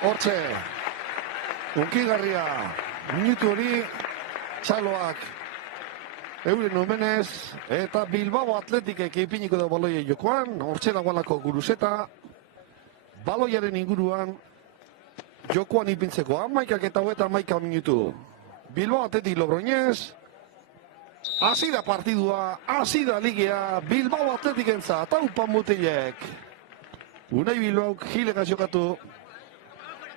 hortxe, unkigarria, minutu hori, txaloak, euren omenez, eta Bilbao Atletikek ipiniko da baloia jokoan, hortxe dagoelako Guruzeta, baloiaren inguruan, jokoan ipintzeko, 11 minutu. Bilbao Atletik Logroñez, hasi da partidua, hasi da ligea, Bilbao Atletikentza, taupan mutilek. Unai Bilbaok Gilega jokatu,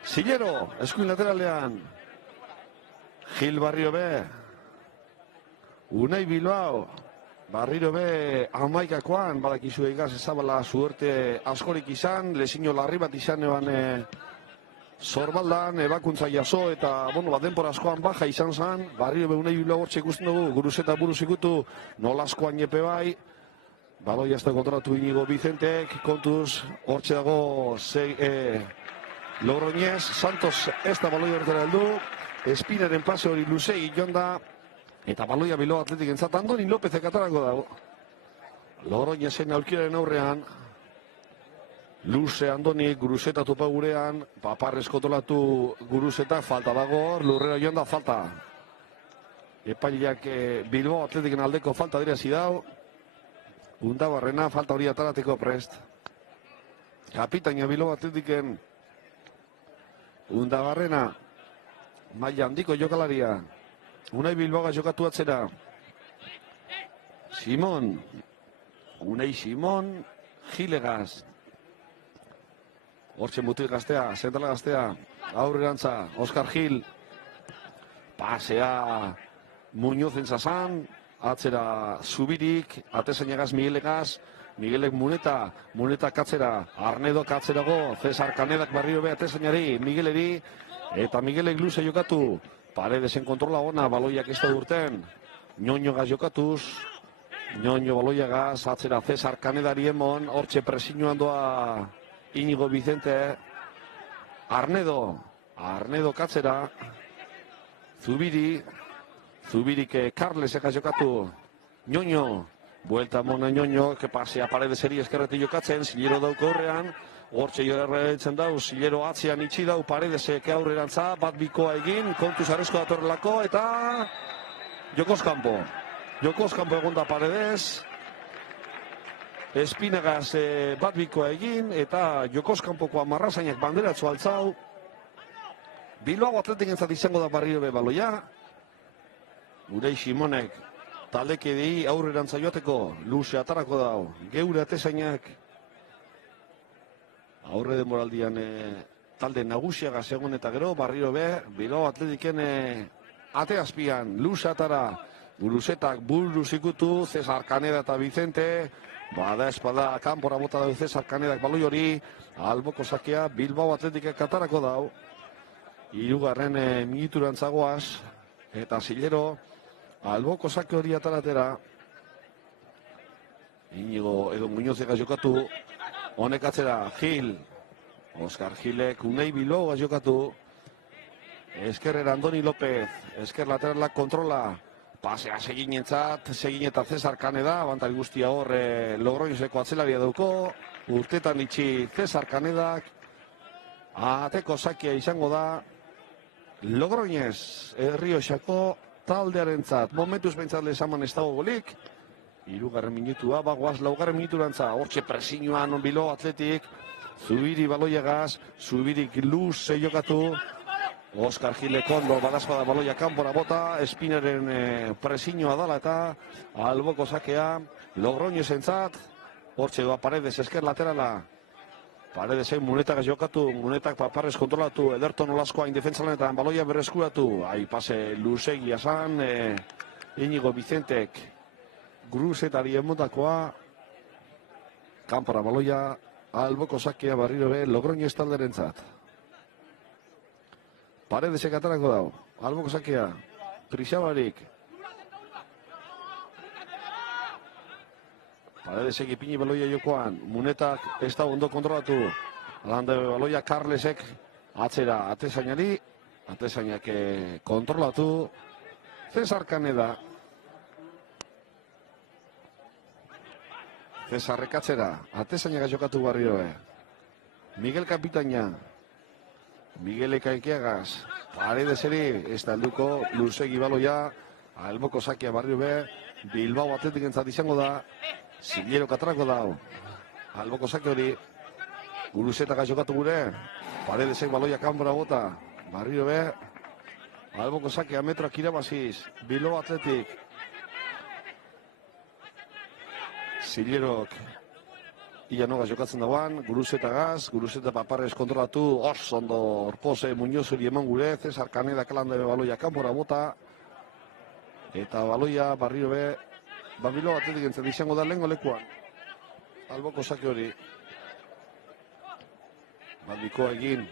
Zilero, eskuin lateralean, Gil barrio be, Unai Bilbao, barriro be, 11koan, badakizu egaz ezabala suerte askorik izan, lezino larri bat izan eban Zorbaldan, ebakuntza jaso eta, denpora askoan baja izan zen, barriro be Unai Bilbao hortxe ikusten dugu, Guruzeta buruz ikutu, nolaskoan jepe bai, baloi hasta kontratu Inigo Vicentek, kontuz, hortxe dago Logroñez, Santos ez da baloi horretara heldu, Espinaren pase hori luzei jonda, eta baloia Bilbao Atletik entzat, Andoni Lópezek atarako dago. Logroñezen aurkiraren aurrean, luze Andoni, Guruzeta topa gurean, Paparrez kotolatu Guruzeta, falta dago, lurrera jonda, falta. Epaileak Bilbao Atletiken aldeko falta dira zidau, Undabarrena, falta hori atarateko prest. Kapitaina Bilbao Atletiken, Undabarrena, maila handiko jokalaria. Unai Bilbaoga jokatu atzera. Simon. Unai Simon, Gilegaz. Hortxe mutil gaztea, zentral gaztea. Aurrerantza, Oskar Gil. Pasea Muñozen zazan. Atzera Zubirik, atezainagaz Miguelegaz. Miguelek Muneta katzera, Arnedo katzerago, Cesar Kanedak barrio be atezainari, Migueleri, eta Miguelek luze jokatu, Paredesen kontrola ona, baloiak ez da durten, Ñoñogaz jokatuz, Ñoño baloiagaz, atzera Cesar Kanedari emon, hortxe presiñoan doa Inigo Vicente, Arnedo katzera, Zubirik Carlesek jokatu, Ñoño, buelta mona Ñoño, que pasea Paredeseri eskerretik jokatzen, Zilero dauko horrean, hortxe jorretzen dau, Zilero atzean itxi dau, Paredesek aurrerantza, bat bikoa egin, kontuz arrezko datorrelako, eta Jokoz kanpo egon da Paredes, Espinagaz bat bikoa egin, eta Jokoz kanpokoa Marrazainak banderatzu altzau, Bilbao Atletikentzat izango da barriro be baloia, Unai Simonek, taldekidei aurrerantza joateko, luze atarako dau, geure atezainak, aurre denboraldian talde nagusiagaz egon eta gero, barriro be, Bilbao Atletiken ate azpian, luze atara, Guruzetak buruz ikutu, Cesar Kaneda eta Vicente, bada espada, kanpora bota dau Cesar Kanedak baloi hori, alboko sakea, Bilbao Atletikek atarako dau, hirugarren minuturantzagoaz, eta Zilero, alboko sake hori ataratera, Inigo edo Muñozega jokatu, honek atzera Gil, Oskar Gilek, Unai Bilbaoga jokatu, eskerrera Andoni López, esker lateralak kontrola, pasea segin eta Cesar Kaneda, bantari guztia hor Logroñezeko atzelaria dauko, urtetan itxi Cesar Kanedak, ateko sakia izango da, Logroñez, Errioxako taldearentzat, momentuz behintzat lezaman ez dago golik, hirugarren minutua, bagoaz laugarren minuturantza, hortxe presiñoan Bilbao Atletik, Zubiri baloiagaz, Zubirik luze jokatu, Oskar Gilek ondo, badazpada baloia kanpora bota, Espinaren presiñoa dala eta alboko sakea, Logroñezentzat, hortxe doa Paredes esker laterala, Paredesen Munetak jokatu, Munetak Paparrez kontrolatu, Ederton Olaskoa indefentzalenetan baloia berreskuratu, pase luzegia zan, Inigo Vicentek Guruzetari emondakoa, kanpora baloia, alboko sakea barriro be, Logroñez talderentzat. Paredesek atarako dau, alboko sakea, Prixabarik. Paredesek ipini baloia jokoan, Munetak ez da ondo kontrolatu, alande baloia Carlesek atzera atezainari, atezainak kontrolatu, Cesar Kaneda. Cesarrek atzera, atezainak jokatu barrio. Miguel Kapitaina, Miguel Ekainkiagaz, Paredeseri, ez da helduko, luzegi baloia, alboko sakia barrio be, Bilbao Atletik entzat izango da, Zilero katrako da, alboko saki hori, Guruzetak jokatu gure, Paredesek baloia kanbora bota, barrio be, alboko sakia metroak irabaziz, Bilbao Atletik, Zilerok, Ianoga jokatzen dagoan, Guruzetagaz, Guruzeta Paparrez kontrolatu, oso ondo Orpoze Muñozuri eman gure, Cesar Kaneda kalanda be baloia kanbora bota, eta baloia barrio be, Bilbao Atletik entzat izango da lehengo lekuan. Alboko sake hori. Baldikoa egin.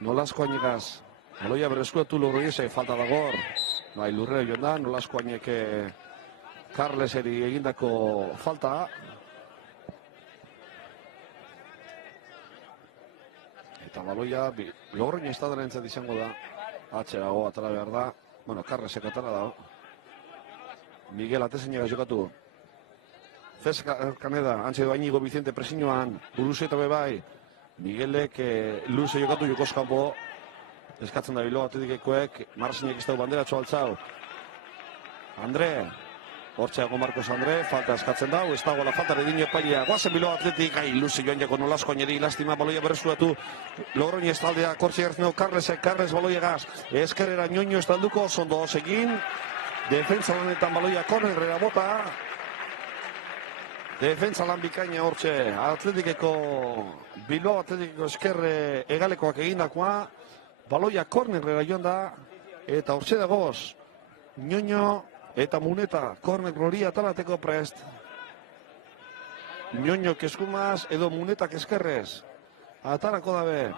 Nolasko ainegaz. Baloia berreskuratu Logroñesek falta dago. Bai, lurrera joan da, Nolasko ainek Carleseri egindako falta. Eta baloia Logroño estadaren entzat izango da. Atxerago atara behar da. Bueno, Carlesek atara da. Miguel Atezenega jokatu. Cesar Kaneda, antxe doa Inigo Vicente presiñoan, Guruzeta bebai. Miguelek luze jokatu jokoskampo. Eskatzen da Bilbao Atletikekoek, Marsinek ez dago banderatxo altzau. Andre, hortxeago Marcos Andre, falta eskatzen dau, ez dago la falta redino epailea. Guazen Bilbao Atletik, luze joan jako Nolasko aineri, lastima baloia berresuratu. Logroño ez taldea, kortxe gertzen Carlesek, Carles baloia gaz. Eskerera Ñoño ez talduko, zondo egin. Defensa lanetan baloia kornerrera bota. Defensa lan bikaina hortxe. Bilbao Atletikeko eskerre egalekoak egindakoa. Baloia kornerrera joan da. Eta hortxe dagoz. Ñoño eta Muneta. Korner hori atalateko prest. Ñoño keskumaz edo Munetak eskerrez. Atarako dabe.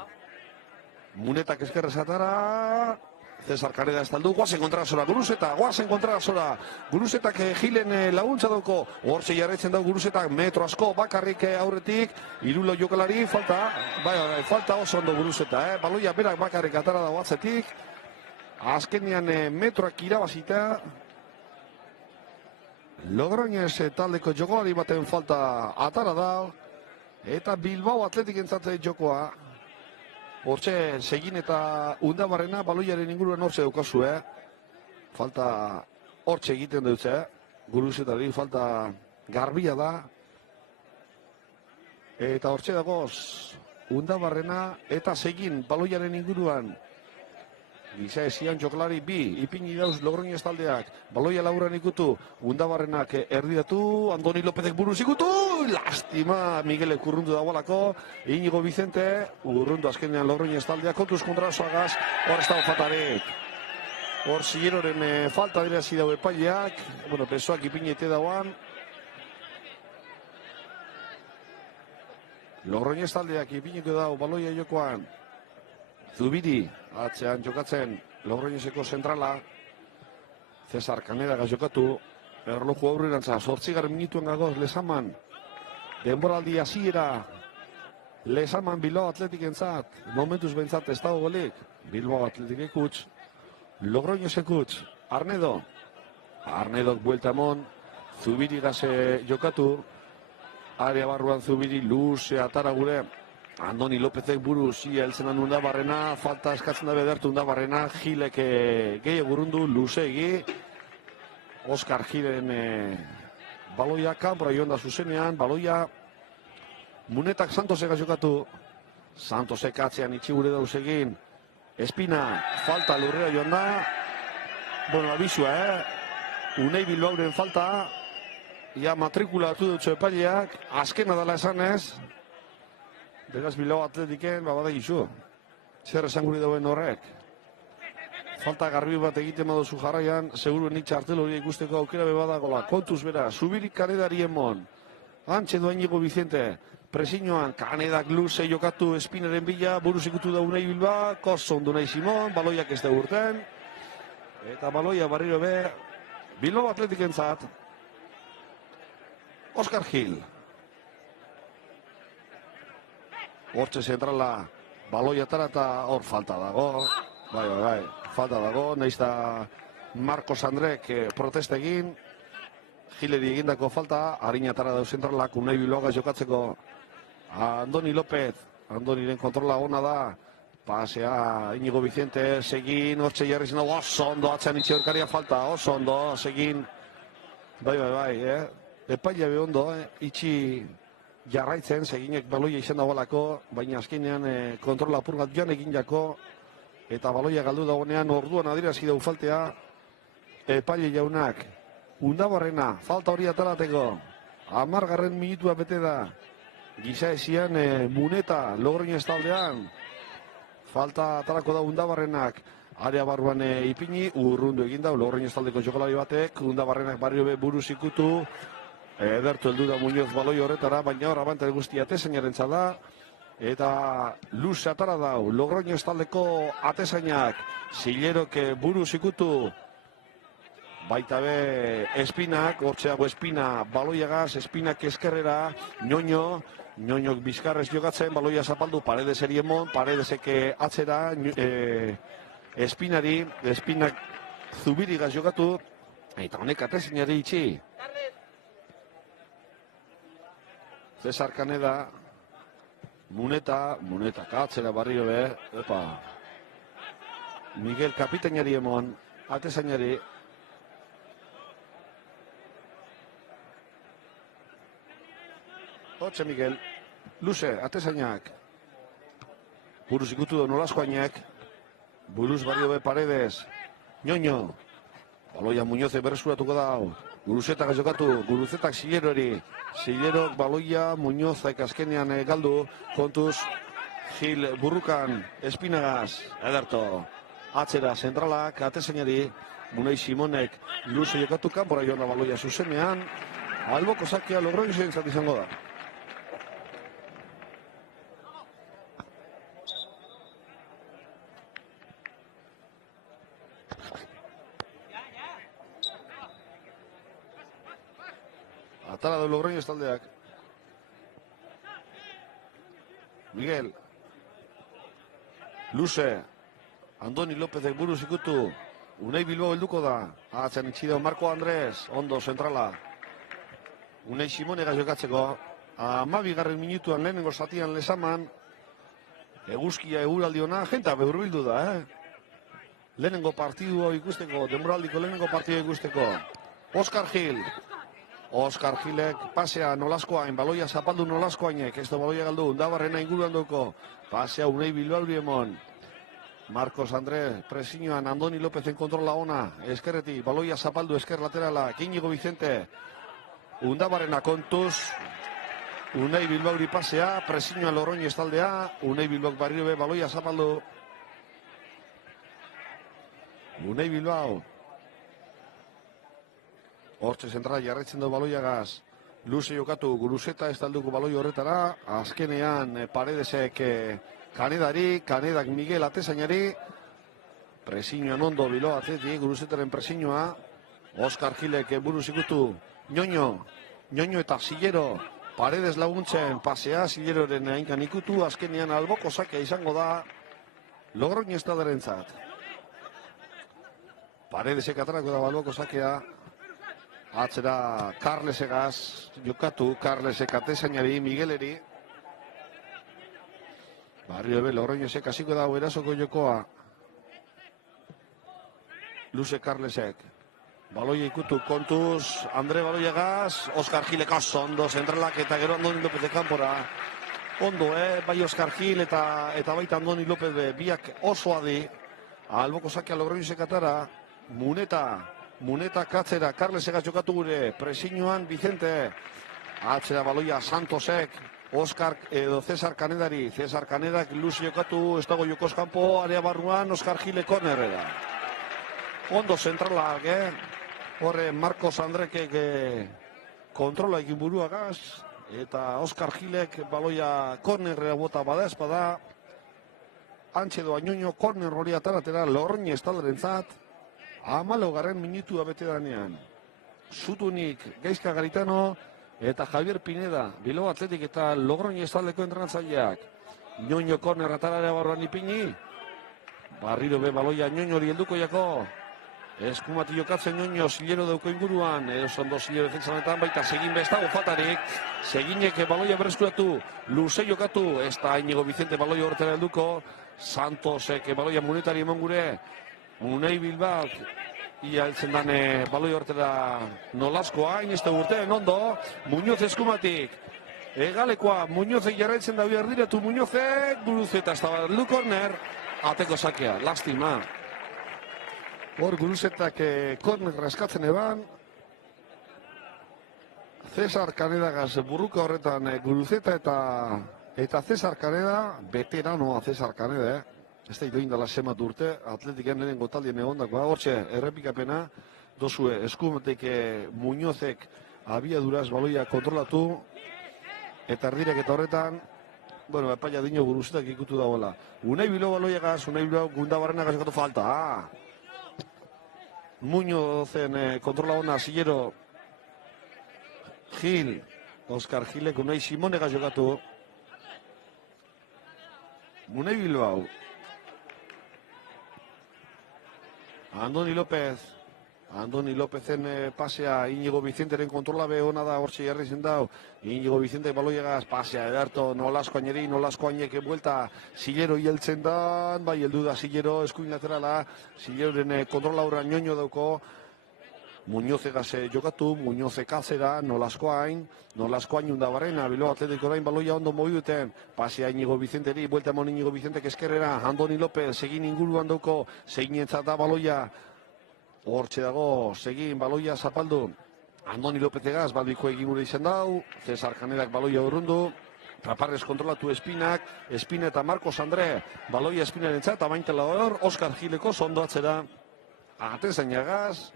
Munetak eskerrez atara. Cesar Kaneda ez taldu, guazen kontra zora, guazen kontra zora. Guruzetak Gilen laguntza dauko, hortze jarretzen dau Guruzetak metro asko, bakarrik aurretik, irulo jokalari, falta, bai, falta oso ondo Guruzeta, baloia berak bakarrik atara dago atzetik, azkenean metroak irabazita, Logroñez taldeko jokalari baten falta atara da, eta Bilbao Atletik entzate jokoa, hortxe segin eta Undabarrena baloiaren inguruan hortxe daukazu, falta hortxe egiten dutze, Guruzetari falta garbia da, eta hortxe dagoz Undabarrena eta segin baloiaren inguruan, giza ezian joklari bi, ipini dauz Logroñez taldeak, baloia lauran ikutu, Undabarrenak erdidatu, Andoni Lópezek buruz ikutu, lastima, Miguelek urrundu dagoelako, Inigo Vicente, urrundu azkenean Logroñez taldeak, kontuz kontra zoagaz, hor ez dago faltarik. Hor Zileroren falta dira zidau epaileak, bueno, besoak ipinete dagoan. Logroñez taldeak ipineko dago baloia jokoan. Zubiri, atzean jokatzen, Logroñezeko zentrala, Cesar Kaneda jokatu, erloju aurrerantza, 8 minutuen gagoz, Lezaman, denboraldi hasiera, Lezaman Bilbao Atletik entzat, momentuz behintzat ez dago golik, Bilbao Atletik ekutz, Logroñez ekutz, Arnedok buelta emon, Zubiri gaze jokatu, area barruan Zubiri, luze atara gure, Andoni Lópezek buruz, heltzenan Undabarrena, falta eskatzen da bedertu Undabarrena, Gilek gehi egurundu, luzegi, Oskar Gilen baloia kanpora joan da zuzenean, baloia Munetak Santosek jokatu, Santosek atzean itxi gure dauz egin, Espina, falta lurrera joan da, bueno, abizua, Unai Bilbauren falta, ja matrikula hartu dutxo epaileak, azkena dela esanez, beraz Bilbao Atletiken, bada gizu, zer esan guri dauen horrek. Falta garbi bat egiten baduzu jarraian, seguru nik txartel hori ikusteko aukera bebadagola. Kontuz bera, Zubirik Kanedari emon, antxe doa Inigo Vicente, presiñoan, Kanedak luze jokatu Espinaren bila, buruz ikutu da Unai Bilba, Koson Unai Simon, baloiak ez da urten, eta baloia barriro be, Bilbao Atletiken zat, Oskar Gil. Hortxe zentrala, baloia tara eta hor falta dago, bai, falta dago, nahiz da Marcos Andrek protesta egin, Gileri egindako falta, harina tara dau zentralak, Unai Bilbao jokatzeko, Andoni López, Andoniren kontrola ona da, Pasea Inigo Vicente, segin, hortxe jarri zen dago, oso ondo, atzean itxeurkaria falta, oso ondo, segin. Bai, epaila be ondo, itxi jarraitzen, seginek baloia izan dagoelako, baina azkenean kontrola apur bat joan egin jako, eta baloia galdu dagoenean orduan adierazi dau faltea, epaile jaunak, Undabarrena, falta hori atalateko, 10. minutua bete da, giza ezian Muneta, Logroño estaldean, falta atalako da Undabarrenak, area barruan ipini, urrundu egin da, Logroño estaldeko jokolari batek, Undabarrenak barrio be buruz ikutu, edertu heldu da Muñoz baloi horretara, baina hor abantel guztia atezainaren da, eta luz atara dau, Logroño estaldeko atezainak, Zilerok buruz ikutu, baita be Espinak, hortzeago Espina baloiagaz, Espinak eskerrera, Ñoñok bizkarrez jokatzen, baloia zapaldu, Paredes eriemon, Paredesek atzera, Espinari, Espinak zubirigaz jokatu, eta honek atezinari itxi. Cesar Kaneda, Muneta katzera barrio be, Miguel kapitainari emon, atezainari, Hotxe Miguel, luze, atezainak, buruz ikutu du Nolaskoainek, buruz barrio be Paredes, Ñoño, baloia Muñoze berreskuratuko dau, Guruzetak jokatu, Guruzetak Zilerori, Zilerok baloia Muñozek azkenean galdu, kontuz Gil burrukan, Espinagaz, ederto, atzera zentralak, atezainari, Munei Simonek luze jokatu kanpora joan da baloia zuzenean, alboko sakia Logroño zentzat izango da. Atala du Logroño estaldeak. Miguel. Luze. Andoni Lópezek buruz ikutu. Unai Bilbao helduko da. Atzen itxideo Marco Andrés. Ondo zentrala. Unai Simonega jokatzeko. 12. minutuan lehenengo zatian lezaman. Eguzkia eguraldi hona. Jenta behurbildu da, Lehenengo partidua ikusteko. Denboraldiko lehenengo partidua ikusteko. Oskar Gilek pasea Nolaskoain, baloia zapaldu Nolaskoainek, ez da baloia galdu, Undabarrena inguruan duko, pasea Unai Bilbauri emon, Marcos Andrés, presioan Andoni Lópezen kontrola ona, eskerretik, baloia zapaldu esker laterala, Inigo Vicente, Undabarrena kontuz, Unai Bilbauri pasea, presioan Logroño estaldea, Unai Bilbauk barrio be, baloia zapaldu, Unai Bilbao, hortze zentrala jarraitzen du baloiagaz, luze jokatu, Guruzeta estalduko baloi horretara, azkenean Paredesek Kanedak Miguel atezainari, presiñoan ondo Bilo atletik, Guruzetaren presiñoa, Oskar Gilek buruz ikutu, Ñoño eta Zilero, Paredes laguntzen, pasea Zileroren hainkan ikutu, azkenean alboko sakea izango da, Logroño estadarentzat. Paredesek atarako da alboko sakea, atzera Carlesegaz jokatu, Carlesek atezainari, Migueleri. Barrio be, Logroñosek hasiko dago erasoko jokoa. Luze Carlesek. Baloia ikutu, kontuz, Andre Baloiagaz, Oskar Gilek ondo zentralak eta gero Andoni López de kanpora. Ondo, bai Oskar Gil eta baita Andoni López be, biak oso adi. Alboko sakea Logroñosek atara, Muneta katzera, Carlesegaz jokatu gure, presiñoan Vicente, atzera baloia Santosek, Oskar edo Cesar Kanedari, Cesar Kanedak luzi jokatu, ez dago jokoz kanpo, area barruan, Oskar Gile kornerera. Ondo zentralak, horre Marcos Andrekek kontrola egin buruagaz, eta Oskar Gilek baloia kornerera bota bada espada, antxe doa Ñoño korner hori ataratera, Logroño estadarentzat, 14. minutua bete danean. Zutunik, Gaizka Garitano eta Javier Pineda, Bilbao Atletik eta Logroño estaldeko entrenatzaileak. Ñoño korner atararea barruan ipini. Barriro be baloia Ñoñori helduko jako. Eskumati jokatzen Ñoño, Zilero dauko inguruan. Ondo Zilero defentsanetan baita segin bestago faltarik. Seginek baloia berreskuratu. Luze jokatu. Ez da Inigo Vicente baloia horretara helduko. Santosek baloia Munetari eman gure. Unai Bilbaok ia heltzen dane baloi hortera Nolaskoa, inizte urteen ondo, Muñoz eskumatik. Egalekoa, Muñozek jarraitzen da erdiratu Muñozek, Guruzeta ez da du korner, ateko sakea, lastima. Hor Guruzetak korner raskatzen eban. Cesar Kanedagaz burruka horretan Guruzeta eta Cesar Kaneda, veteranoa Cesar Kaneda, ez da ito indala semat urte, atletiken lehen gotaldien egondakoa, hortxe errepikapena, dozue eskumatik Muñozek abiaduraz baloia kontrolatu, eta erdirek eta horretan, bueno, epaia dino Guruzetak ikutu dagoela. Unai Bilo baloiagaz, Unai Bilo Gundabarrenagaz jokatu falta. Muñozen kontrola ona, Sillero, Gil, Oskar Gilek, Unai Simonegaz jokatu. Unai Bilbao. Andoni López. Andoni Lópezen pasea Íñigo Vicenteren kontrola be hona da hortxe jarri zen dau. Íñigo Vicente baloiagaz pasea edarto Nolasko Añeri, Nolasko Añek buelta Sillero hieltzen da, bai heldu da Sillero eskuin laterala, Silleroren kontrola horra ñoño dauko. Muñozegaz jokatu, Muñozek atzera, Nolasko Ain Undabarrena, Bilbao Atletiko orain baloia ondo moviduten, pasea Íñigo Vicenteri, buelta emon Íñigo Vicentek eskerrera, Andoni López, segin inguruan dauko, seginentzat da baloia, hortxe dago, segin baloia zapaldu, Andoni Lópezegaz, baldiko egin gure izan dau, Cesar Kanedak baloia urrundu, Traparrez kontrolatu Espinak, Espina eta Marcos Andre, baloia Espinaren txat, amaintela hor, Oskar Gileko zondo atzera, atezainagaz,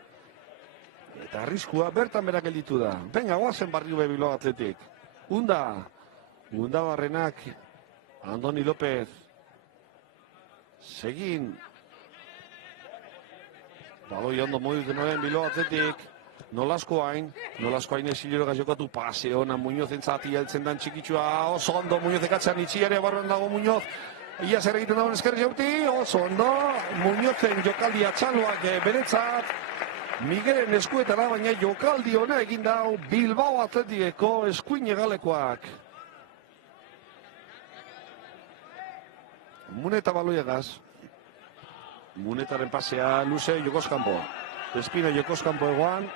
eta arriskua bertan berak gelditu da. Venga, guazen barrio Bilbao Atletik. Undabarrenak, Andoni López, segin, baloi ondo modu denoen Bilbao Atletik, Nolasko Ain Sillero jokatu pase ona Muñoz entzati heltzen dan txikitsua, oso ondo Muñozek atzan itxiare barruan dago Muñoz, ia zer egiten dagoen eskerri jauti, oso ondo, Muñozen jokaldi atxaloak beretzat, Miguelen eskuetara, baina jokaldi ona egin dau Bilbao Atletikeko eskuin egalekoak. Muneta baloiagaz. Munetaren pasea luze Jokoskampo. Espina Jokoskampo egoan.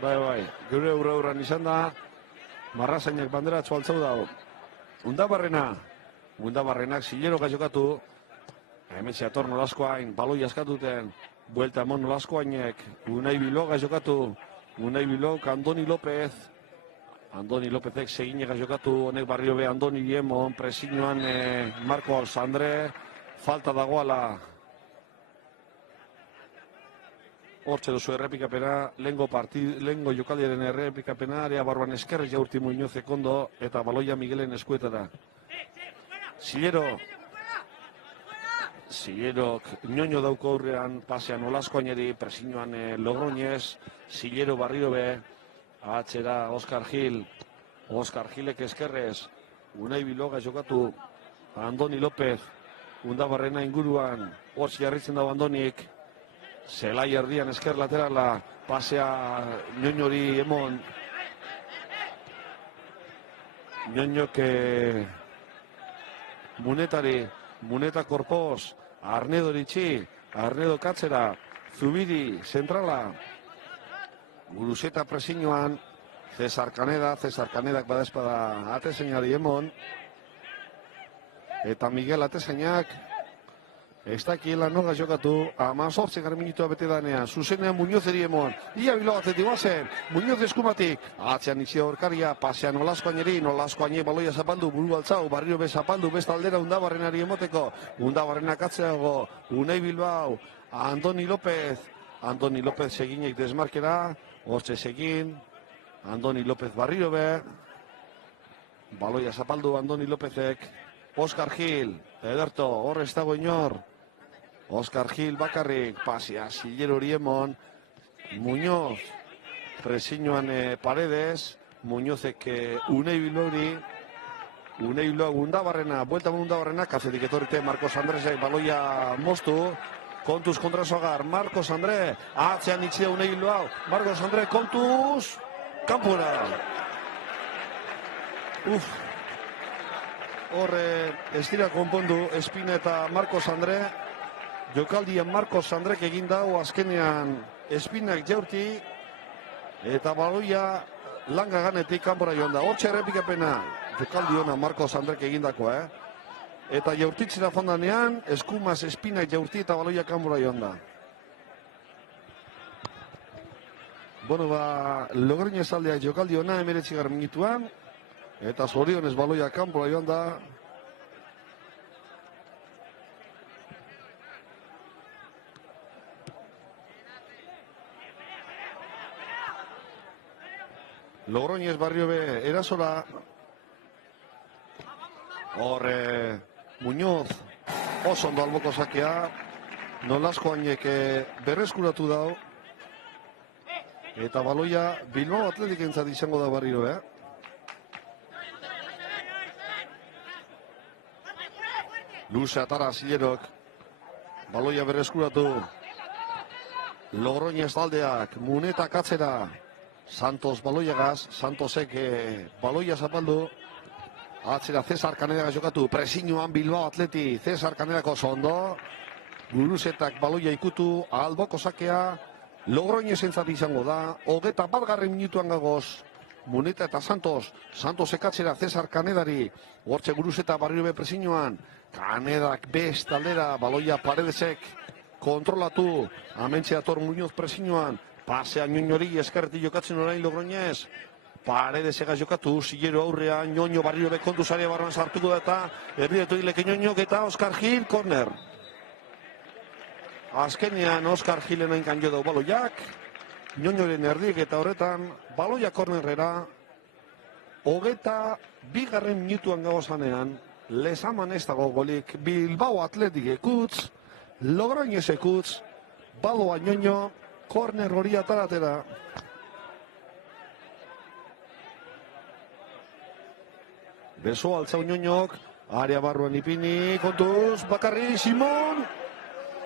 Bai, gure aurran izan da. Marrazainak bandera atzualtzau dago. Undabarrenak Sillero jokatu. Hemetxe ator Nolaskoain, baloi askatuten. Buelta emon Nolaskoainek. Unai Bilbao jokatu. Unai Bilbao, Andoni López. Andoni Lópezek seginega jokatu. Honek barrio be Andoni Diemon. Presiñoan Marcos Andre. Falta dagoala. Hortxe duzu errepikapena, lehengo jokaldiaren errepikapena, area barruan eskerrez jaurti Muñozek ondo, eta baloia Miguelen eskuetara. Sillerok ñoño dauko aurrean, pasean Nolasko Añeri, presiñoan Logroñez, Sillero barriro be, atzera Oskar Gilek eskerrez, Unai Bilbao jokatu, Andoni López, Undabarrena inguruan, hortxe jarritzen dago Andonik, Zelai erdian esker laterala, pasea ñoñori emon. Ñoñok Muneta Korpoz, Arnedo Ritxi, Arnedo Katzera, Zubiri, zentrala. Guruzeta presiñoan, Cesar Kanedak badazpada atezeinari emon. Eta Miguel atezeinak, ez dakiela noga jokatu, 18 minutua bete danean, zuzenean Muñozeri emon, ia Bilbao Atletikoa zen, Muñoz eskumatik, atzean itxia horkaria, pasean Nolasko Añeri, Nolasko Añe baloia zapaldu, buru altzau, barrio be zapaldu, besta aldera Undabarrenari emoteko, Undabarrenak atzeago, Unai Bilbao, Andoni López seginek desmarkera, hortxe segin, Andoni López barrio be, baloia zapaldu Andoni Lópezek, Oskar Gil, ederto, hor ez dago inor, Oskar Gil bakarrik, pasea, Sillero Riemon, Muñoz, presiñoan Paredes, Muñozek Unai Bilbao Undabarrena, buelta Undabarrena, kazetik etorrite Marcos Andresek baloia moztu, kontuz kontrasoagar, Marcos Andre, atzean itxia Unai Bilbao, Marcos Andre, kontuz, kampura. horre ez dira konpondu Espina eta Marcos Andre. Jokaldian Marcos Andrek egin dago azkenean Espinak jaurti eta baloia langa ganetik kanpora joan da. Hortxe errepikapena jokaldi ona Marcos Andrek egindakoa, Eta jaurtitzera fondanean, eskumaz Espinak jaurti eta baloia kanpora joan da. Bueno, Logroñez aldeak jokaldi ona 19. minutuan. Eta zorionez baloia kanpora joan da. Logroñez Barriobe erasora. Horre Muñoz oso ondo alboko sakea. Nolasco hainek berreskuratu dau. Eta baloia Bilbao Athletic entzat izango da Barriobe. Luze atara Zilerok. Baloia berreskuratu. Logroñez taldeak Muneta katzera. Santos baloiagaz, Santosek baloia zapaldu. Atzera Cesar Kanedagaz jokatu, presiñoan Bilbao Atleti, Cesar Kanedako zondo. Guruzetak baloia ikutu, alboko sakea, Logroñez entzat izango da. 21. minutuan gagoz, Muneta eta Santos, Santosek atzera Cesar Kanedari. Hortxe Guruzeta Barriobe presiñoan, Kanedak best aldera, baloia Paredesek kontrolatu. Amentxe dator Muñoz presiñoan. Pasea Ñoñori eskerretik jokatzen orain Logroñez. Paredesega jokatu, Zilero aurrea, Ñoño Barriobe kontuzarea barruan sartuko da eta erdiretu dileke Ñoñok eta Oskar Gil, korner. Azkenean Oskar Gilen hainkan jo dau baloiak. Ñoñoren erdiek eta horretan baloia kornerrera. 22. minutuan gagozanean, Lezaman ez dago golik, Bilbao Athletic ekutz, Logroñez ekutz, baloa Ñoño, korner hori ataratera. Beso altzau Ñoñok, area barruan ipini, kontuz, bakarri Simon.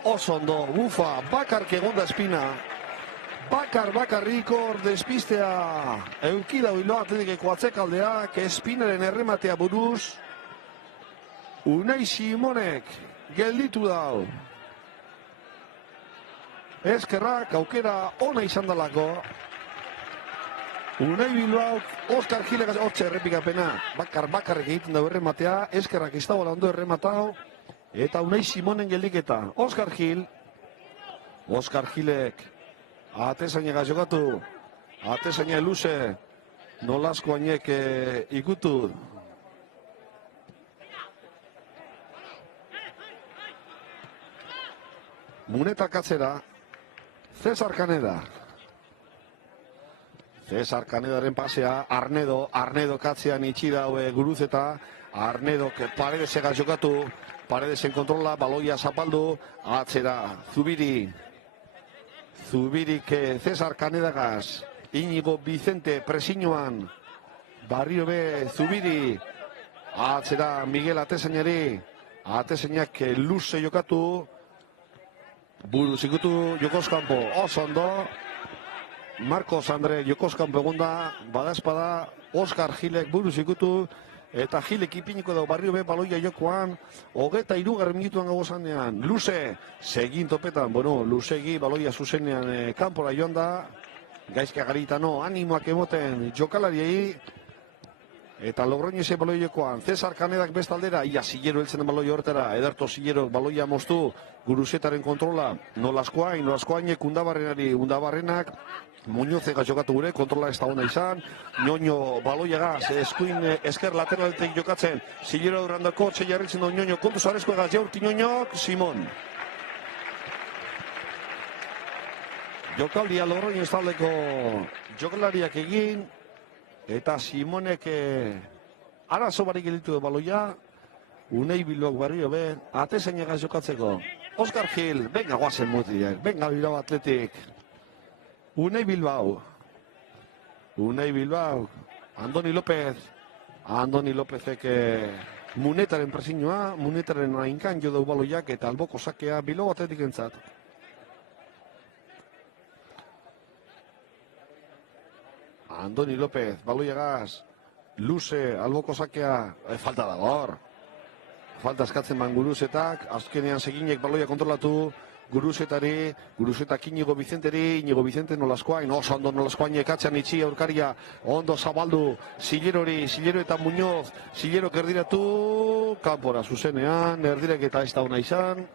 Oso ondo, bufa, bakark egonda Espina. Bakarrik hor despistea. Eukida Bilbao Athleticeko atzekaldeak, Espinaren errematea buruz. Unai Simonek gelditu dau. Eskerrak aukera ona izan dalako. Unai Bilbao, Oskar Gilek hortxe errepikapena. Bakarrik egiten da errematea. Eskerrak ez dagoela ondo errematau. Eta Unai Simonen geldiketa. Oskar Gil. Oskar Gilek. Atezainega jokatu. Atezainea luze. Nolasco hainek ikutu. Muneta katzera. Cesar Kaneda. Cesar Kanedaren pasea, Arnedo katzean itxi daue Guruzeta, Arnedo Paredesega jokatu, Paredesen kontrola, baloia zapaldu, atzera, Zubirik Cesar Kanedagaz, Iñigo Vicente presiñoan, Barriobe Zubiri, atzera Miguel Atezainari, Atezainak luze jokatu, buruz ikutu Jokoskampo, oso ondo, Marcos Andre Jokoskampo egonda, badazpada, Oskar Gilek buruz ikutu, eta Gilek ipiniko dago Barriobe baloia jokoan, 23. minutuan gagozanean, luze, segin topetan, luzegi baloia zuzenean kanpora joan da, gaizka garitano, animoak emoten jokalariei, eta Logroñeze baloia jokoan, Cesar Kanedak bestaldera, ia Zilero heltzen baloia hortera, Ederto Zilero baloia moztu, Guruzetaren kontrola, Nolascoainek Undabarrenak, Muñozega jokatu gure, kontrola ez da ona izan, Ñoño baloiagaz, eskuin esker lateraletik jokatzen, Zilero aurrandako, jarritzen du Ñoño, kontuz arezkoegaz jaurti Ñoñok, Simon. Jokaldia Logroñez taldeko jokalariak egin, eta Simonek arazo barik gelditu du baloia, Unai Bilbao Barriobe, Atezainagaz jokatzeko. Oskar Gil, venga guazen mutiak, venga Bilbao Athletic. Unai Bilbao, Andoni Lópezek Munetaren presiñoa, Munetaren ainkan jo dau baloiak eta alboko sakea Bilbao Athletic entzat. Andoni López, baloiagaz, luze, alboko sakea, falta dago hor. falta eskatzen man Guruzetak, azkenean Seginek baloia kontrolatu, Guruzetak Inigo Vicente nolaskoain, oso ondo nolaskoain ekatzean itxi aurkaria, ondo zabaldu, Zillero eta Muñoz, Zillero erdiratu, kanpora zuzenean, erdirek eta ez da ona izan,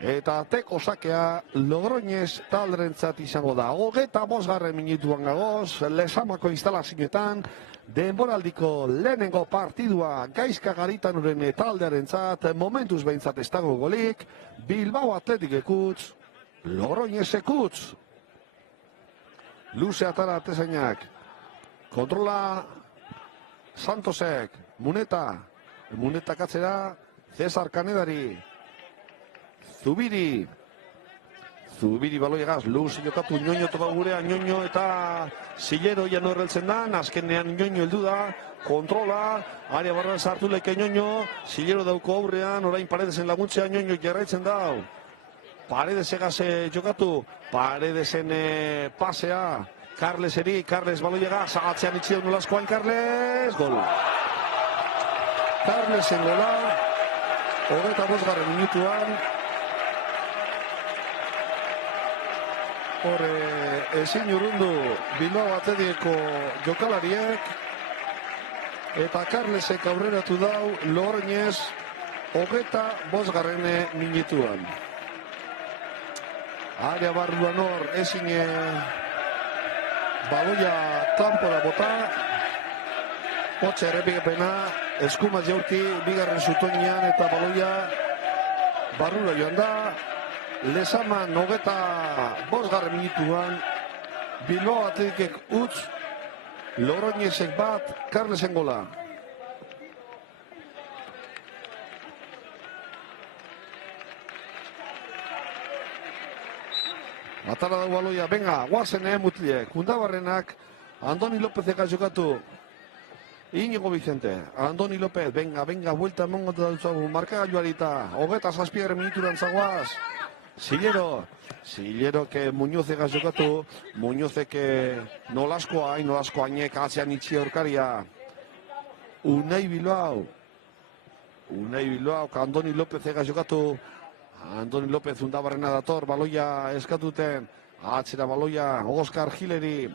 eta teko sakea Logroñez talderentzat izango da. 25. minutuan gagoz, Lezamako instalazioetan, denboraldiko lehenengo partidua Gaizka Garitanuren taldearentzat, momentuz behintzat ez dago golik, Bilbao Athletic ekutz, Logroñez ekutz. Luze atara atezainak, kontrola Santosek, Muneta katzera, Cesar Kanedari, Zubiri baloiagaz, Luz jokatu Ñoño topa gurea, Ñoño eta Zillero jano erreltzen da, azkenean Ñoño heldu da, kontrola, área barran sartu leke Ñoño, Zillero dauko aurrean, orain Paredesen laguntzea, Ñoño jarraitzen dau, Paredesegaz jokatu, Paredesen pasea, Carles baloiagaz, atzean itxi daun olaskoan Carles, gol. Carlesen gola, 25. minutuan, ezin urrundu Bilbao Athleticeko jokalariek, eta Carlesek aurreratu dau Logroñez 25. minutuan. Area barruan hor ezin baloia kanpora bota, hotxe errepikapena, eskumaz jaurti bigarren zutoinean eta baloia barrura joan da. Lezaman 25. minutuan, Bilbao Athleticek utz, Logroñezek bat, Carlesen gola. Atara da baloia, venga, guazen mutilek, Kundabarrenak, Andoni Lópezek jokatu, Inigo Vicente, Andoni López, venga, vuelta emongo dut markagailuarita, 27. minuturan zagoaz, Zillero que Muñozek jokatu, Muñozek nolaskoainek atzean itxi aurkaria, Unai Bilbao, Andoni Lópezek jokatu, Andoni López Undabarrena dator, baloia eskatuten, atzera baloia Oskar Gileri,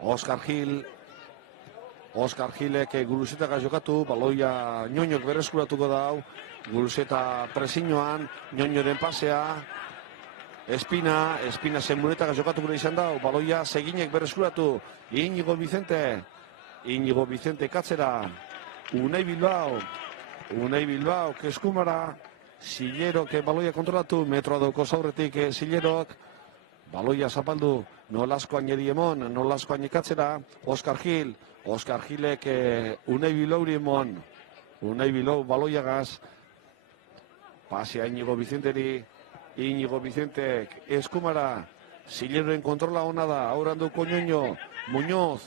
Oskar Gilek Guruzetak jokatu, baloia Ñoñok berreskuratuko dau, Guruzeta presiñoan, Ñoñoren pasea, Espina zen Munetak jokatu gure izan dau, baloia Seginek berreskuratu, Inigo Vicente katzera, Unai Bilbao, Keskumara, Zillero baloia kontrolatu, metroa dauko zaurretik Zillerok, baloia zapaldu, nolaskoan ediemon, nolaskoan ikatzera, Oskar Gilek Unai Bilbauri emon, Unai Bilbao baloiagaz, pasea Inigo Vicentek, Eskumara, Zilleroen kontrola hona da, auranduko Ñoño, Muñoz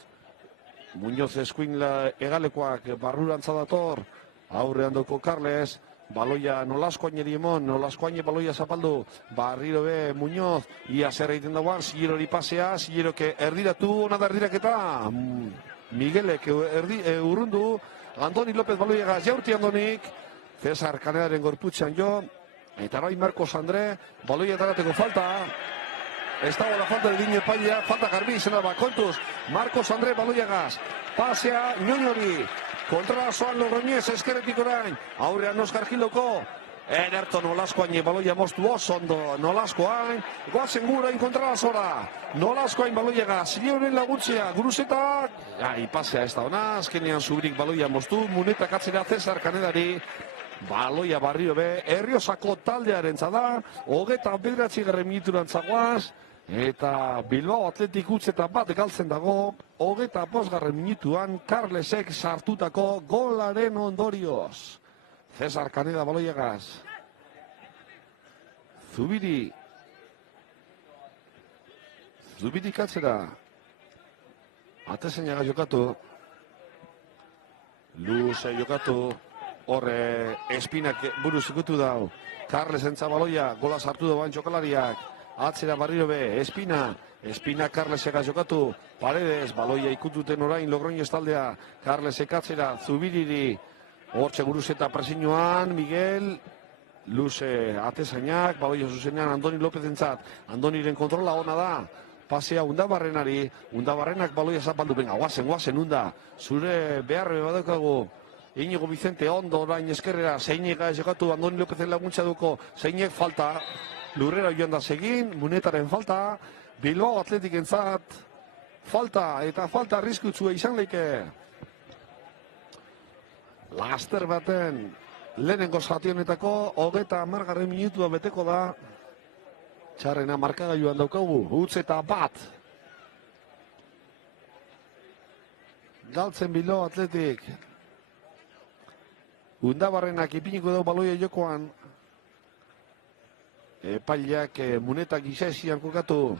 eskuinla egalekoak barrurantza dator, aurrean duko Carles, baloia nolaskoain ediemon, nolaskoain baloia zapaldu, barriro be Muñoz, ia zer egiten dagoan, Zillerori pasea, Zillerok erdiratu, hona da erdiraketa, Miguelek urrundu, Andoni López baloiagaz jaurti Andonik, Cesar Kanedaren gorputxean jo, eta bai Marcos André, baloia tarateko falta, ez dago la falta de Diño Epaia, falta garbi izena kontuz, Marcos André baloiagaz, pasea Ñoñori, kontra zoan Logroñez eskeretik orain, aurrean Oskar Giloko, Ederto nolaskoain baloia moztu ondo, nolaskoain, goazen gura inkontra zora, nolaskoain baloiagaz, Zilleuren laguntzea, Guruzetak, pasea ez da ona, azkenean Zubirik baloia moztu, Munetak atzera Cesar Kanedari, baloia barrio be, Erriosako taldearentzat da, 29. minuturan zagoaz, eta Bilbao Athletic utzeta bat galtzen dago, 25. minutuan Carlesek sartutako golaren ondorioz. Cesar Kaneda baloiagaz. Zubiri katzera. Atezeinaga jokatu. Luze jokatu. Horre Espinak buruz ikutu dau. Carles entzabaloia, gola sartu dauan jokalariak. Atzera barriro be, Espina Carlesega jokatu. Paredes, baloia ikututen orain Logroñez taldea. Carlesek atzera, Zubiriri. Hortxe Guruzeta presioan, Miguel, luze atezainak, baloia zuzenean Andoni López entzat. Andoniren kontrola ona da, pasea Undabarrenari, Undabarrenak baloia zapaldu, benga, guazen, Unda, zure beharre badaukagu, Inigo Vicente ondo orain eskerrera, zeinek jokatu Andoni Lópezen laguntza duko, zeinek falta, lurrera joan da segin, Munetaren falta, Bilbao Atletik entzat, falta, eta falta arriskutsua izan leike. Laster baten, lehenengo zati honetako, 30. minutua beteko da, txarrena markagailuan daukagu, utz eta bat. Galtzen Bilbao Atletik. Undabarrenak ipiniko dau baloia jokoan. Epaileak Munetak gizaesian kokatu.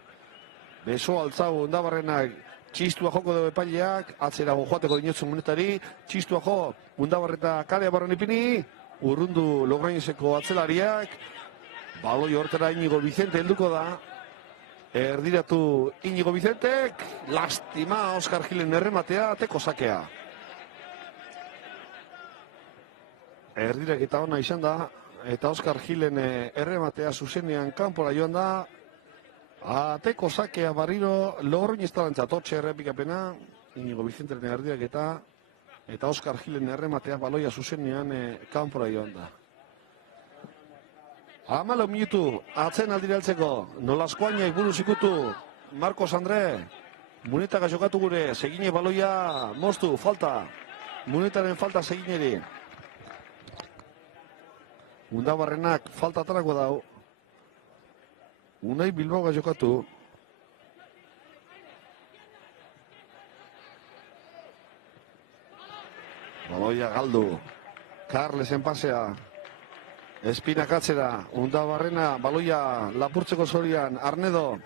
Beso altzau Undabarrenak txistua joko dugu epaileak. Atzera joateko dinotzu Munetari. Txistua jo Undabarreta kalea barren ipini. Urrundu Logroñeseko atzelariak. Baloi hortera Inigo Vicente helduko da. Erdiratu Inigo Vicentek. Lastima Oskar Gilen errematea. Teko sakea. Erdirak eta ona izan da, eta Oskar Gilen errematea zuzenean kanpora joan da. Ateko sakea barriro Logroñestarantza totxe errepikapena, Inigo Vicenteren erdirak eta Oskar Gilen errematea baloia zuzenean kanpora joan da. 14 minutu, atzen aldiraltzeko, Nolaskoainak buruz ikutu, Marcos Andre, Munetaka jokatu gure, segine baloia, moztu, falta, Munetaren falta segineri. Undabarrenak falta atarako dau. Unai Bilbao jokatu. Baloia galdu. Carlesen pasea. Espinak atzera. Undabarrena baloia lapurtzeko zorian. Arnedo.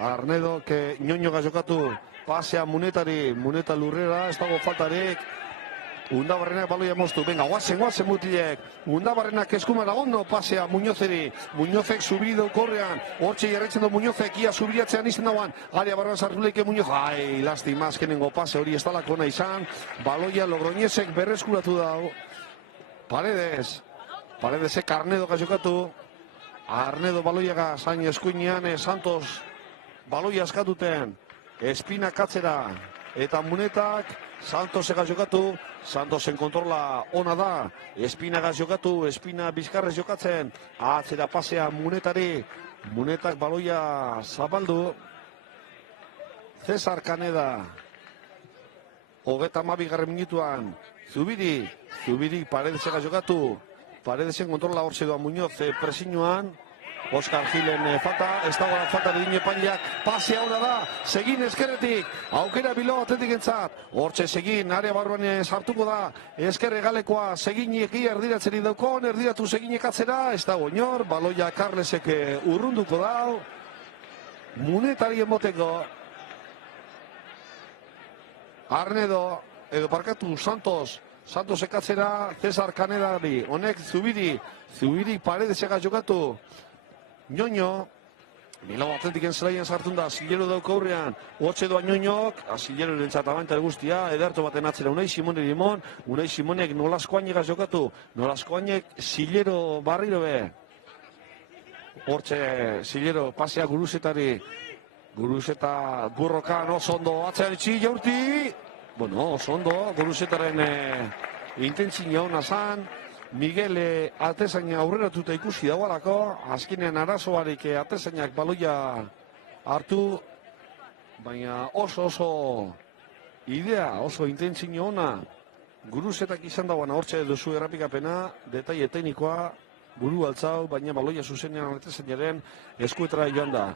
Arnedo, que Ñoñoga jokatu. Pasea Munetari. Muneta lurrera. Ez dago faltarik. Undabarrenak baloia moztu, venga, guazen mutilek. Undabarrenak eskumara ondo pasea Muñozeri. Muñozek zubidu korrean. Hortxe jarretzen du Muñozek, ia zubiriatzean izan dauan. Aria barroan sartuleike Muñoz. Ai, lastima azkenengo pase hori ez talako nahi izan. Baloia Logroñesek berreskuratu dau. Paredesek Arnedo jokatu. Arnedo baloiaga zain eskuinean, Santos baloia askatuten. Espinak atzera. Eta Munetak Santosega jokatu. Santosen kontrola ona da. Espinaga jokatu. Espina bizkarrez jokatzen. Atzera pasea Munetari. Munetak baloia zabaldu. Cesar Kaneda. 32. minutuan. Zubiri Paredesega jokatu. Paredesen kontrola hor zedua Muñoz presinuan. Oskar Gilen falta, ez dagoela falta edin epaileak, pasea hona da, segin eskerretik, aukera Bilbao Atletik entzat, hortxe segin, area barruan sartuko da, eskerre galekoa, segin eki erdiratzen daukon, erdiratu seginek atzera, ez dago inor, baloia Carlesek urrunduko da, Munetari emoteko, Arnedo, edo parkatu Santos ekatzera, Cesar Kanedari, honek Zubiri Paredesega jokatu, Ñoño, Bilbao Atletiken zelaian sartun da, Zilero dauko aurrean, hotxe doa Ñoñok, Zilero erentzat abantar guztia, ederto baten atzera Unai Simonek Nolaskoainek jokatu, Nolaskoainek Zilero barriro be, hortxe Zilero pasea Guruzetari, Guruzeta burrokan oso ondo, atzean itxi jaurti, bueno, oso ondo, Guruzetaren intentzina hona zan, Miguel atezaina aurreratuta ikusi dagoelako, azkenean arazoarik atezainak baloia hartu, baina oso idea, oso intentzio ona, Guruzetak izan dagoen hortxe duzu errapikapena, detaile teknikoa, buru altzau, baina baloia zuzenean atezainaren eskuetara joan da.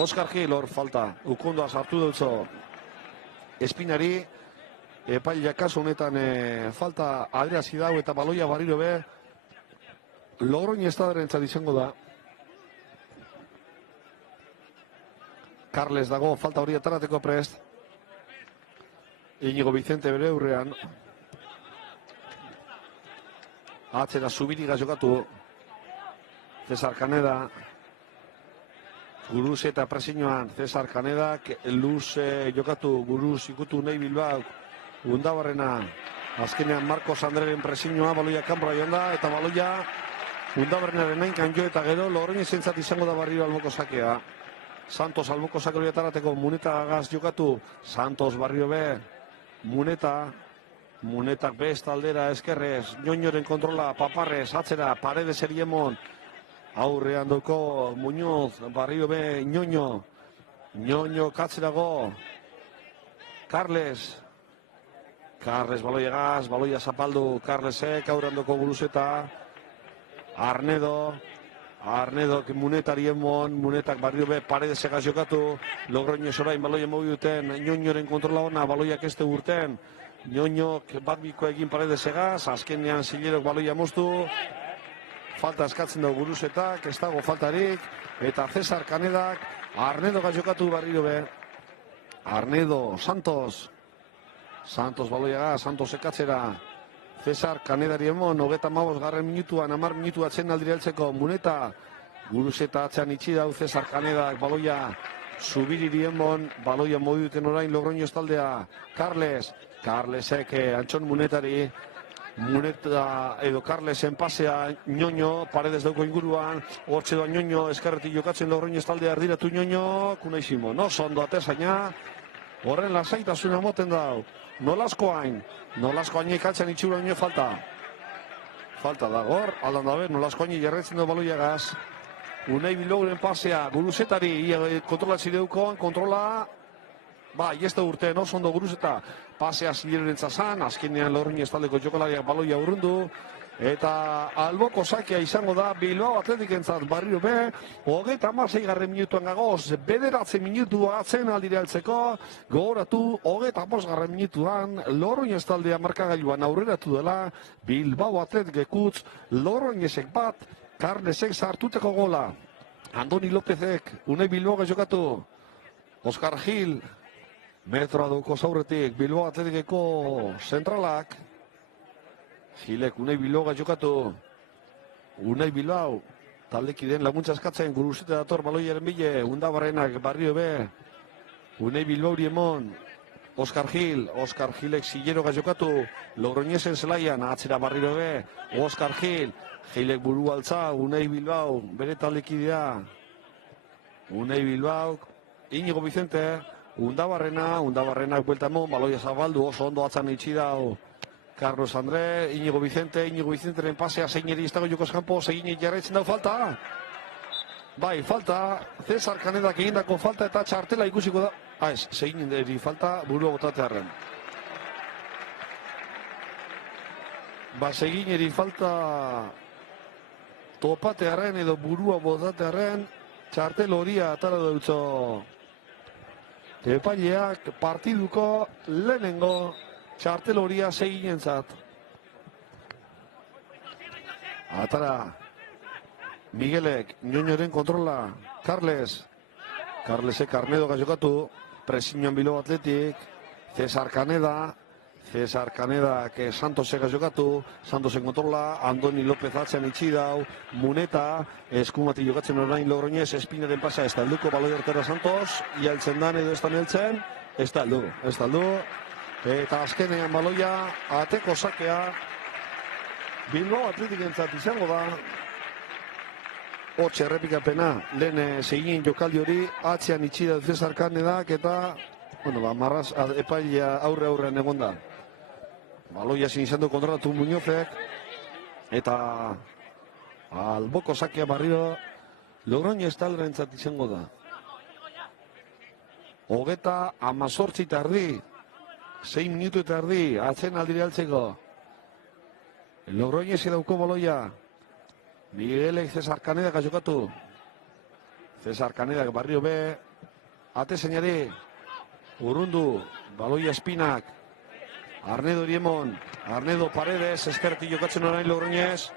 Oskar Gil hor falta, ukondoa sartu dutzo Espinari, epaileak kasu honetan falta adreazi dau eta baloia barriro be, Logroñestarentzat izango da. Carles dago, falta hori atarateko prest. Inigo Vicente bere aurrean. Atzera Zubiriga jokatu. Cesar Kaneda. Guruz eta presiñoan Cesar Kanedak, Luz jokatu, Guruz ikutu nahi Bilbao. Undabarrena, Azkenean Marcos Andreren presioa, baloia kanpora joan da, eta baloia Undaberriaren nainkan jo eta gero Logroñez entzat izango da barriro alboko sakea. Santos alboko sake hori atarateko, Muneta gaz jokatu, Santos barrio be, Munetak best aldera eskerrez, Ñoñoren kontrola, Paparrez, atzera, Paredes eriemon, aurrean doko Muñoz, barrio be, Ñoño katzerago, Carles baloia gaz, baloia zapaldu, Carlesek, aurrean doko Guruzeta, Arnedo, Munetari emon, Munetak barrio be, Paredes egaz jokatu, Logroñez orain baloia mobi duten, Ñoñoren kontrola ona, baloiak este urten, Ñoñok bat biko egin Paredes egaz, azkenean Zilerok baloia moztu, falta eskatzen dugu Guruzetak, ez dago faltarik, eta Cesar Kanedak, Arnedo gaz jokatu barrio be, Arnedo, Santos baloia gaz, Santos ekatzera, Cesar Kanedari emon, 35 minutuan, 10 minutu atzen aldira heltzeko, Muneta, Guruzeta atzean itxi dau, Cesar Kanedak, baloia, Zubiriri emon, baloia modu duten orain Logroñez taldea, Carlesek Antxon Munetari, Muneta edo Carlesen pasea, Ñoño, Paredes dauko inguruan, hortxe doa Ñoño, eskarretik jokatzen Logroñez taldea erdiratu Ñoño, Kunaizimo, no, sondo atezaina, horren lasaitasuna moten dau. Nolasko hain ikatzen itxura nio falta da gor, aldan dabe, nolasko hain jarretzen du baloia gaz. Unai Bilbauren pasea, Guruzetari, kontrolatzi deukoan, kontrola, bai, ez da urte, no, sondo Guruzeta, pasea Zileroren zazan, azkenean Logroñez taldeko jokalariak baloia urrundu, eta alboko sakea izango da Bilbao Atletikentzat barrio be, 36 minutuan gagoz, 9 minutu atzen aldire altzeko, gogoratu 25 minutuan Logroñez taldea markagailuan aurreratu dela, Bilbao Atletikekutz, Logroñezek bat, Carlesek sartuteko gola, Andoni Lópezek, Unai Bilbao jokatu, Oskar Gil, metroa duko zaurretik, Bilbao Atletikeko zentralak, Gilek Unai Bilbao jokatu, Unai Bilbao, taldekideen laguntza eskatzen, Guruzeta dator baloiaren bile, Undabarrenak barrio be, Unai Bilbao emon, Oskar Gilek Zilero jokatu, Logroñezen zelaian, atzera barrio be, Oskar Gilek buru altza, Unai Bilbao, bere taldekidea, Unai Bilbao, Iñigo Vicente, Undabarrenak buelta emon, baloia zabaldu, oso ondo atzan itxi dau, Carlos André, Iñigo Vicenteren pasea zeineri iztago jokos kanpo, segin jarraitzen dau falta. Bai, falta, Cesar Kanedak egindako falta eta txartela ikusiko da. Ez, segin eri falta burua botatearen. Segin eri falta topatearen edo burua botatearen, txartel horia atara dutzo. Epaileak partiduko lehenengo txartel horia seginentzat. Atara Miguelek, Ñoñoren kontrola, Carlesek Arnedo jokatu, presioan Bilbao Atletik, Cesar Kanedak Santosek jokatu, Santosen kontrola, Andoni López atzean itxi dau, Muneta, eskumati jokatzen orain Logroñez, Espinaren pasa ez talduko baloi ertera Santos, ialtzen dan edo ez da neltzen, ez taldu. Eta azkenean baloia, ateko sakea, Bilbao Atletikentzat izango da, hortxe errepikapena, lehen segin jokaldi hori, atzean itxi da Cesar Kanedak eta, marraz epailea aurrean egon da. Baloia zin izan du kontrolatu Muñozek, eta alboko sakea barrio, Logroñez talderentzat izango da. 18 tardi, 6 minutu eta erdi, atzen aldire altzeko. Logroñez edauko baloia. Miguelek Cesar Kanedak jokatu. Cesar Kanedak barrio be. Ate zeinari. Urrundu. Baloia Espinak. Arnedo Eriemon. Arnedo Paredes. Eskerretik jokatzen orain Logroñez.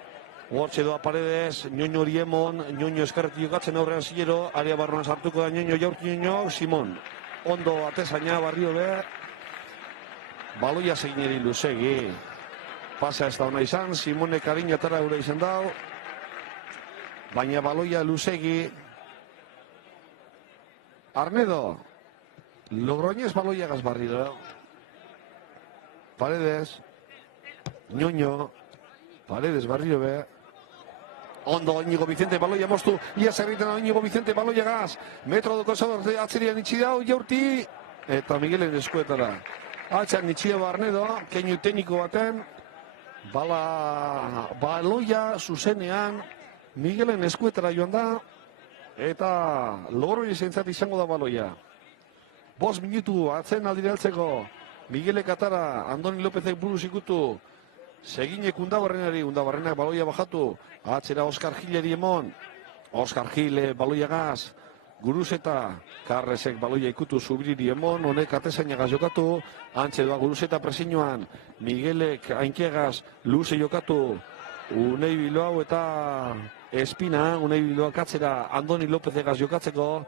Hortxe doa Paredes. Ñoño Eriemon. Ñoño eskerretik jokatzen aurrean Zilero. Aria barruan sartuko da Ñoño jaurti Ñoño. Simon. Ondo ate zaina barrio be. Baloia zeinari luzegi. Pasa ez da hona izan, Simone Karinatara gure izan dau. Baina baloia luzegi. Arnedo. Logroñez baloia gazbarri da. Paredes. Ñoño, Paredes barrio be. Ondo Iñigo Vicente baloia moztu, ia zerritan Iñigo Vicente baloia gaz. Metro doko zaudarte atzerian itxi dau, jaurti. Eta Miguelen eskuetara. Atxan itxia Barnedo, keinu tekniko baten. Baloia zuzenean, Miguelen eskuetara joan da. Eta logoroi zentzat izango da baloia. 5 minutu atzen aldire altzeko. Miguelek atara, Andoni Lopezek buruz ikutu. Seginek Undabarrenak baloia bajatu. Atzera Oskar Gileri emon. Oskar Gile baloia gaz. Guruzeta, Karresek baloia ikutu Zubiriri emon. Honek atezainagaz jokatu. Antxe doa Guruzeta presiñoan. Miguelek ainkiegaz luze jokatu. Unei Biloau eta Espina. Unei Biloak atzera Andoni Lopezegaz jokatzeko.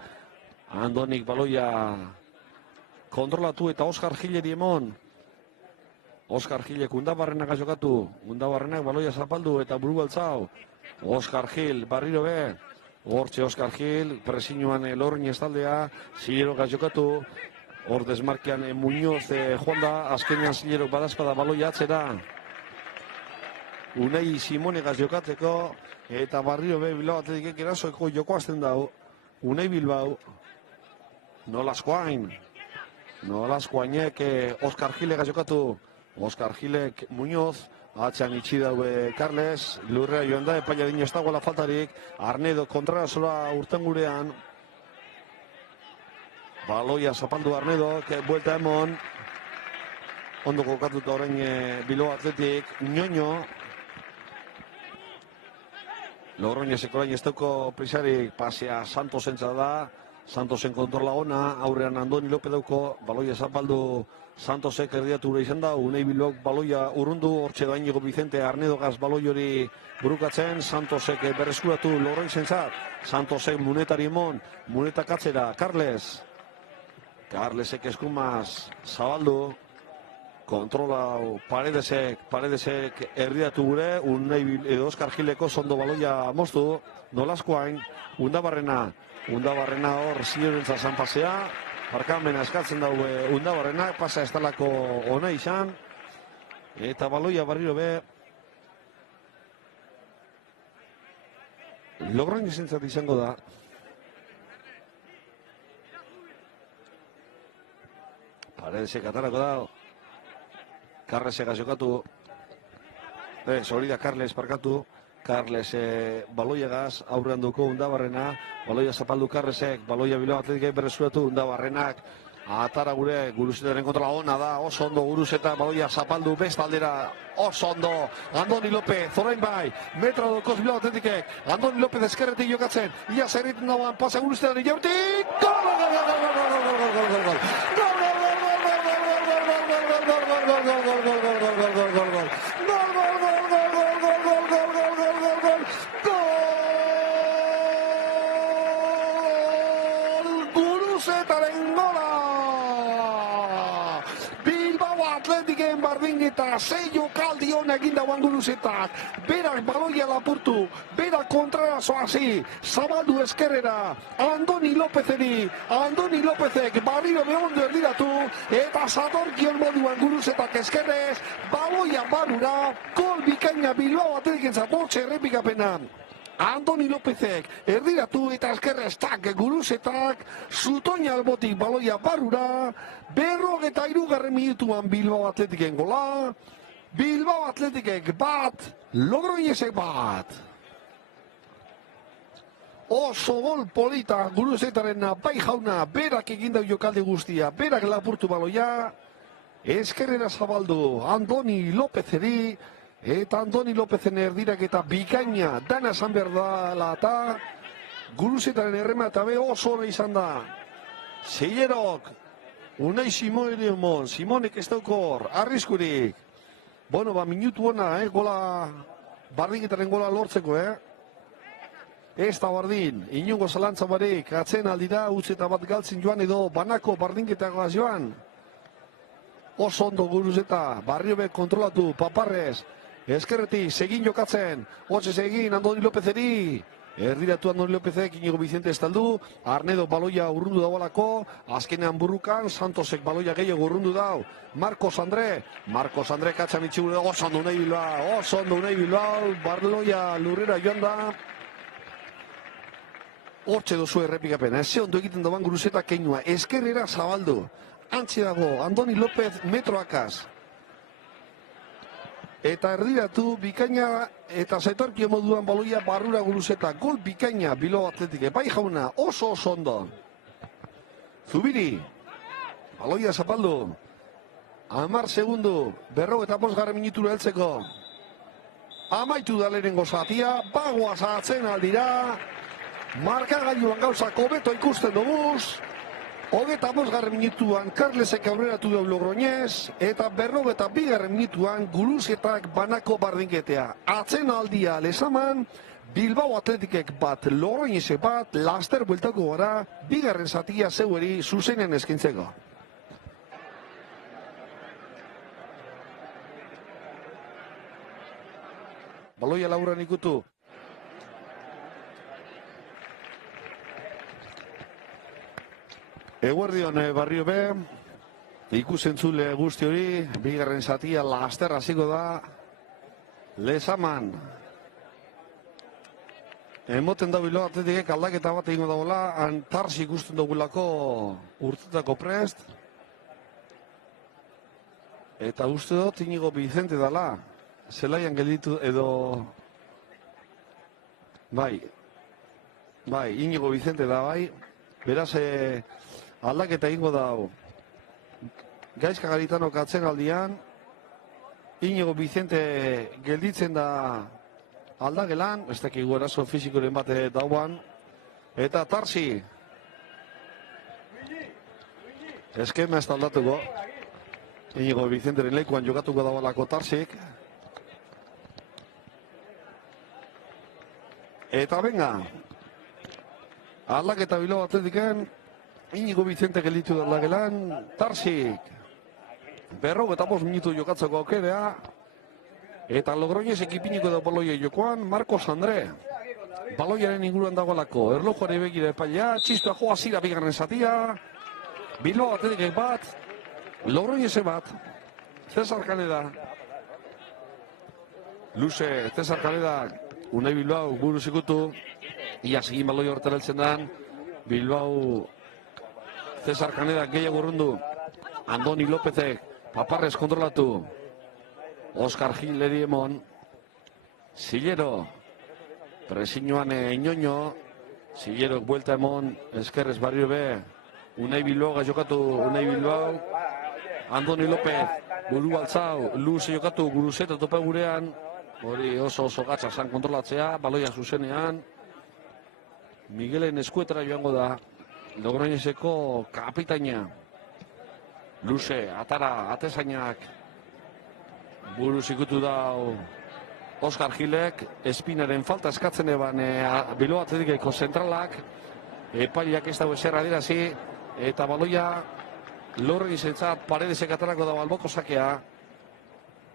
Andonik baloia kontrolatu eta Oskar Gileri emon. Oskar Gilek Undabarrenak jokatu. Undabarrenak baloia zapaldu eta buru altzau. Oskar Gil barriro be. Hortxe Oskar Gil, presiñoan Lorrin estaldea. Zillerok jokatu. Hor desmarkean Muñoz joan da. Azkenean Zillerok badazko da baloia atzera. Unai Simonegaz jokatzeko. Eta barriro be Bilbao Atletikek erasoeko joko azten dau. Unai Bilbao. Nolazkoainek Oskar Gilegaz jokatu. Oskar Gilek Muñoz, atxan itxi daue Carles, lurrea joan da, epaia dino ez dagoela faltarik, Arnedo kontrara zola urten gurean. Baloia zapaldu Arnedo, buelta emon, ondo kokatuta orain Bilbao Atletik, Ñoño. Logroñesek orain ez dauko prisarik, pasea Santosen da, Santosen kontrola ona, aurrean Andoni Lope dauko, baloia zapaldu Santosek erdiatu gure izan da, Unai Bilbaok baloia urrundu, hortxe da Iñigo Vicente Arnedogaz baloi hori burukatzen, Santosek berreskuratu Lorroi zentzat, Santosek munetari emon, munetak atzera, Carlesek eskumaz zabaldu, kontrola Paredesek erdiatu gure, Unai edo Oskar Gileko zondo baloia moztu, nolazkoain, Undabarrena hor ziorentza zan pasea, Barkamena eskatzen daue Undabarrenak, pasa ez talako ona izan. Eta baloia barriro be. Logroin izentzat izango da. Paredesek atarako da. Carlesek jokatu. Hori da Carles parkatu. Carles baloiagaz, aurrean duko Undabarrena, baloia zapaldu Carlesek, baloia Bilbao Atletikek berresuratu Undabarrenak, atara gure Guruzetaren kontra ona da, oso ondo Guruzeta, baloia zapaldu bestaldera, oso ondo, Andoni Lopez, orain bai, metra dokoz Bilbao Atletikek, Andoni Lopez eskerretik jokatzen, ia zerriten dauan, pasa Guruzetaren jaurtik, Atletiken bardingeta, sei jokaldi hona egin dauan Guruzetak, berak baloia lapurtu, berak kontrara zoazi, zabaldu eskerrera, Andoni Lopezek barriro behondo erdiratu, eta zatorkion moduan Guruzetak eskerrez, baloia barura, gol bikaina Bilbao Atletiken zatortxe errepikapena. Andoni Lopezek erdiratu eta eskerrez Guruzetak, zutoina albotik baloia barura, 43. minutuan Bilbao Atletiken gola, Bilbao Atletikek bat, Logroñesek bat. Oso gol polita Guruzetaren bai jauna, berak egindau jokaldi guztia, berak lapurtu baloia, eskerrera zabaldu Andoni Lopezeri, eta Andoni Lopezen erdirak eta bikaina dana esan behar dela eta Guruzetaren erremata be oso hona izan da. Zillerok, Unai Simonek ez daukor, arriskurik. Bueno, minutu hona, gola, bardinetaren gola lortzeko, Ez da bardin, inongo zalantza barik, atzen aldira, utzeta bat galtzen joan edo banako bardinketako joan. Oso ondo Guruzeta, barrio be kontrolatu, Paparrez, eskerretik, segin jokatzen, hotxe segin, Andoni Lopezeri, Erdiratu Andoni Lopezek, Inigo Vicente estaldu, Arnedo baloia urrundu dagoelako, azkenean burrukan, Santosek baloia gehiago urrundu dau, Marcos Andre katxan itxigure dago, oso ondo unai Bilbao, baloia lurrera joan da, hortxe dozu errepikapena, ze ondo egiten doban Guruzeta keinua, eskerrera zabaldu, antxe dago, Andoni Lopez metroakaz. Eta erdiratu, bikaina eta zaitorkio moduan baloia barrura Guruzeta. Gol bikaina Bilbao Athletic. Epai jauna, oso ondo. Zubiri, baloia zapaldu. 10 segundu, 45 minutura heltzeko. Amaitu da lehenengo zatia, bagoaz atzen aldira. Markagailuan gauzak hobeto ikusten duguz. 25 minutuan Carlesek aurreratu dau Logroñez, eta 42 minutuan Guruzetak banako bardinketea. Atzen aldia Lezaman, Bilbao Athleticek bat, Logroñezek bat, laster bueltako gara, bigarren zatia zeueri zuzenen eskintzeko. Baloia lauran ikutu. Eguerdion barrio be, ikusentzule guzti hori, bigarren zatia laster hasiko da, Lezaman. Emoten da Bilbao Athleticek aldaketa bat egingo dagoela, Tarsi ikusten dugulako urtetako prest. Eta uste dut Inigo Vicente dala, zelaian gelditu edo... Bai, Inigo Vicente da bai, beraz... Aldaketa egingo dago. Gaizka Garitanok atzen aldian, Inigo Vicente gelditzen da aldagelan, ez dakigu eraso fizikoren bate dauan, eta Tarsi. Eskema ez da aldatuko. Inigo Vicenteren lekuan jokatuko dagoelako Tarsik. Eta venga, aldaketa Bilbao Athleticen, Inigo Vicente gelditu da aldagelan, Tarsik. 45 minutu jokatzeko aukerea. Eta Logroñez ekipiniko da baloia jokoan, Marcos Andre. Baloiaren inguruan dagoelako, erlojuari begira epailea, txistua joa zira bigarren zatia. Bilbao Athleticek bat, Logroñezek bat, Cesar Kaneda. Luze, Cesar Kaneda, Unai Bilbao, buruz ikutu. Ia segin baloia hortara heltzen dan, Bilbao... Cesar Kaneda gehiago urrundu, Andoni Lopezek, Paparrez kontrolatu, Oskar Gil Ediemon, Zillero, presiñoan Inoño, Zillerok buelta emon, eskerrez barrio be, Unai Bilbao jokatu, Unai Bilbao, Andoni Lopez, buru baltzau, Luze jokatu, Guruzeta tope gurean, hori oso gatsa zan kontrolatzea, baloia zuzenean, Miguelen eskuetara joango da, Logroñezeko kapitaina. Luze, atara, atezainak. Buruz ikutu dau Oskar Gilek, Espinaren falta eskatzen eban Bilbao Athleticeko zentralak. Epailak ez dago ezer adierazi, eta baloia Logroñezentzat Paredesek atarako da alboko sakea.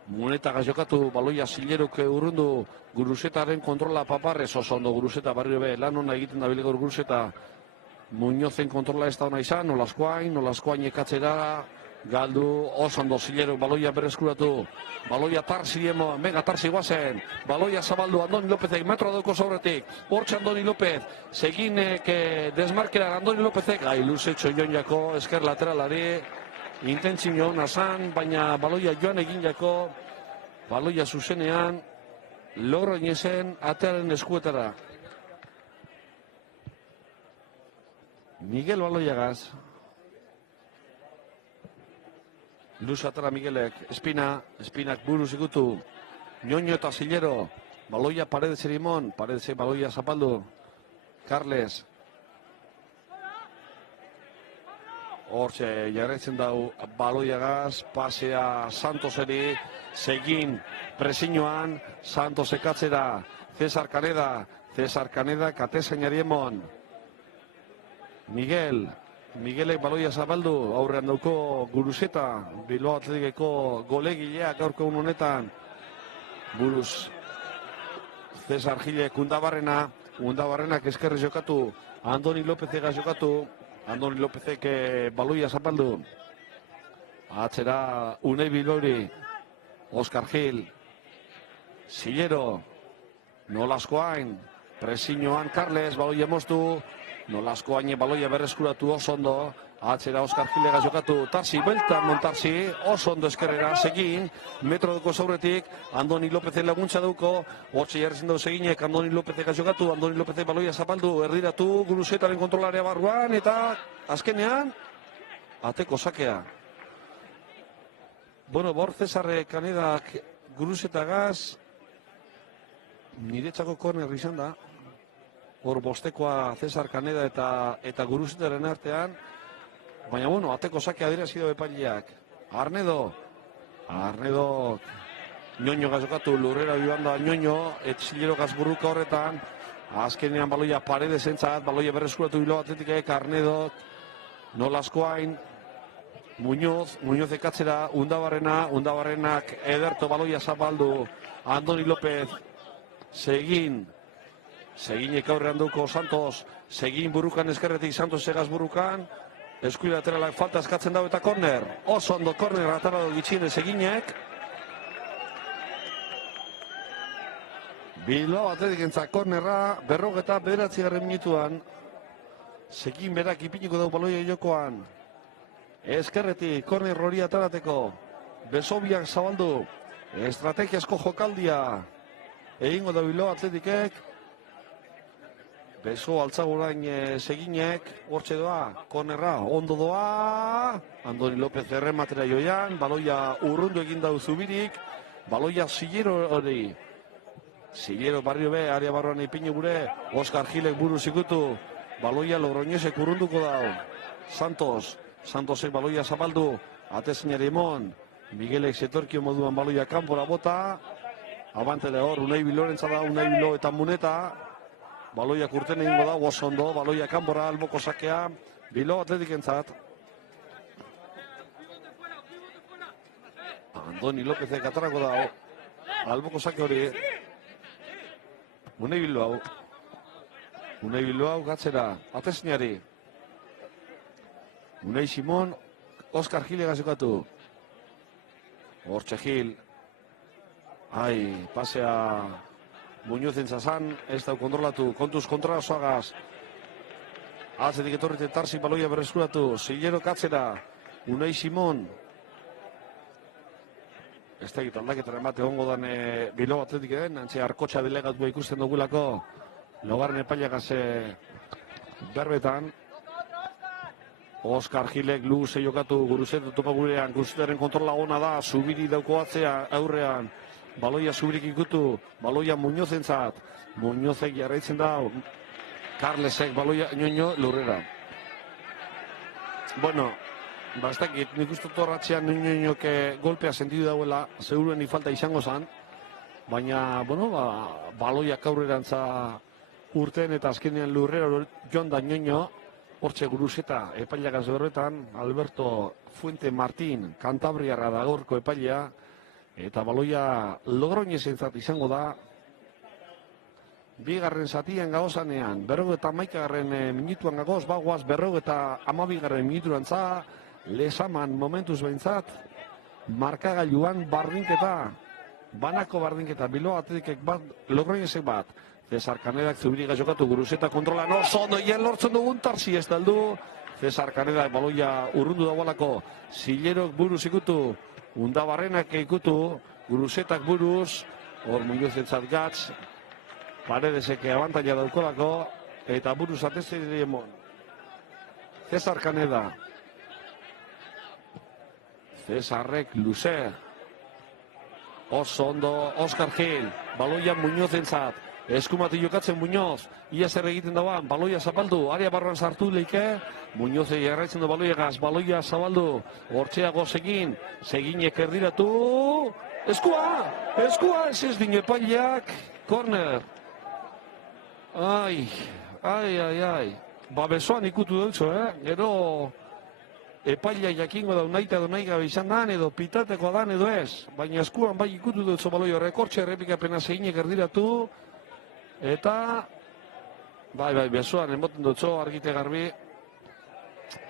Muneta jokatu baloia Zillerok urrundu, Guruzetaren kontrola Paparrez, oso ondo Guruzeta barrio be, lan hona egiten da Bilbao Guruzeta. Muñozen kontrola ez da hona izan, nolazkoain ekatzera, galdu, oso ondo Zillerok baloia berreskuratu, baloia Tarsi emo, mega Tarsi guazen, baloia zabaldu Andoni Lopezek, metro dauko sobretik, hortxe Andoni Lopez, seginek desmarkeran Andoni Lopezek, Luze txoion jako, esker lateralari, intentzio hona zan, baina baloia joan egin jako, baloia zuzenean, Logroñezen atearen eskuetara. Miguel baloiagaz. Luz atara Miguelek, Espinak buruz ikutu. Inoño eta Zillero, baloia Paredes erimon, Paredes baloia zapaldu. Carles. Hortxe, jarretzen dau baloiagaz, pasea Santoseri, segin presiñoan, Santos ekatzera, Cesar Kaneda, katezainari emon. Miguelek baloia zabaldu, aurrean dauko Guruzeta, Bilbao Athleticeko golegileak gaurko honetan. Buruz, Cesar Gile Kundabarrena, Undabarrenak eskerri jokatu, Andoni Lopezega jokatu, Andoni Lopezek baloia zapaldu. Atzera Unai Bilbauri, Oskar Gil, Sillero, Nolaskoain, Presiñoan Carles, baloia moztu, Nolaskoain baloia berreskuratu oso ondo, atzera Oskar Gilega jokatu, Tarsi, beltan Montarsi, oso ondo eskerrera, segin, metro duko zauretik, Andoni Lopezen laguntza duko, hortzi jarrezen dugu seginek, Andoni Lopezega jokatu, Andoni Lopezek baloia zapaldu, erdiratu, Guruzetaren kontrolarea barruan, eta azkenean, ateko sakea. Bueno, Bor Cesarre Kanedak Guruzetagaz, niretzako korner izan da, hor bostekoa Cesar Kaneda eta Guruzetaren artean, baina bueno, ateko sakea dira zido epaileak. Arnedo, Ñoño gazokatu, lurrera joan da Ñoño, Zillero gazburruka horretan, azkenean baloia Paredes entzat, baloia berreskuratu Bilbao Atletikek, Arnedo, Nolaskoain, Muñoz ekatzera, Undabarrenak ederto baloia zapaldu, Andoni López, Seginek aurrean duko Santos, Segin burukan eskerretik, Santos egaz burukan, eskuin lateralak falta eskatzen dago eta korner, oso ondo korner atara du gitxine Seginek. Bilbao Atletikentzat kornerra, 59. minutuan, Segin berak ipiniko dugu baloia jokoan. Eskerretik, korner hori atarateko, besobiak zabaldu, estrategiasko jokaldia, egingo da Bilbao Atletikek, beso altzagurain Seginek, hortxe doa, kornerra, ondo doa, Andoni López errematera joian, baloia urrundu egin dau Zubirik, baloia Sillero hori, Sillero barrio be, área barroan ipini gure, Oskar Gilek buru zikutu, baloia Logroñesek urrunduko dau, Santosek baloia zapaldu, atezinari emon, Miguelek zetorkio moduan baloia kanpora bota, abantele hor, Unai Bilorentza da, Unai Bilo eta Muneta, baloia kurten egingo da, oso ondo, baloia kanpora, alboko sakea, Bilbao Atletikentzat. Andoni Lópezek atarako da, alboko sake hori, Unai Bilbao gatzera, atezinari, Unai Simon, Oskar Gile gazukatu. Hortxe Gil. Pasea Muñozen zazan, ez dau kontrolatu, kontuz kontra osoagaz. Atzetik etorrite Tarsi baloia berreskuratu, Sillero katzera, Unai Simon. Ez da egit aldaketara emate hongo dan Bilbao Atletik den, antxe arkotxa delegatua ikusten dugulako, logarren epailagaz berbetan. Oskar Gilek luze jokatu Guruzetu topa gurean, Guruzetaren kontrola ona da, Zubiri dauko atzea aurrean, baloia Zubirik ikutu, baloia Muñozentzat, Muñozek jarraitzen da, Carlesek baloia Ñoño lurrera. Bueno, bastakit, nik uste torratzean Ñoñok golpea sentidu dauela, seguruen falta izango zan, baina, bueno, baloiak aurrerantza urten eta azkenean lurrera joan da Ñoño, hortxe Guruzeta epailagaz horretan, Alberto Fuente Martín, Kantabriarra da gaurko epailea, eta baloia Logroñesentzat izango da, bigarren zatian gaozanean, 51. minutuan gagoz, bagoaz 52. minuturantza, lesaman momentuz behintzat, markagailuan bardinketa, banako bardinketa, Bilbao Atletikek bat, Logroñesek bat, Cesar Kanedak Zubiriga jokatu, Guruzeta kontrolan oso ondo hien lortzen dugun Tarsi ez daldu. Cesar Kanedak baloia urrundu dagoelako, Sillerok buruz ikutu, Undabarrenak ikutu, Guruzetak buruz, hor Muñozentzat gatz, Paredesek abantaila daukolako, eta buruz atezeri emon. Cesar Kaneda. Cesarrek luze. Oso ondo Oskar Gil, baloia Muñozentzat. Eskumati jokatzen Muñoz, ia zer egiten dauan, baloia zapaldu, área barruan sartu leike, Muñoze jarraitzen du baloia zabaldu, hortxeago Seginek erdiratu, eskua, ez dine epaileak, korner. Besoan ikutu dutzu, gero epailea jakingo da nahi eta nahi gabe izan dan, edo pitateko dan, edo ez, baina eskuan bai ikutu dutzu baloia, rekortxe errepikapena Seginek erdiratu, eta Bai, besuan, emoten dutxo, argite garbi.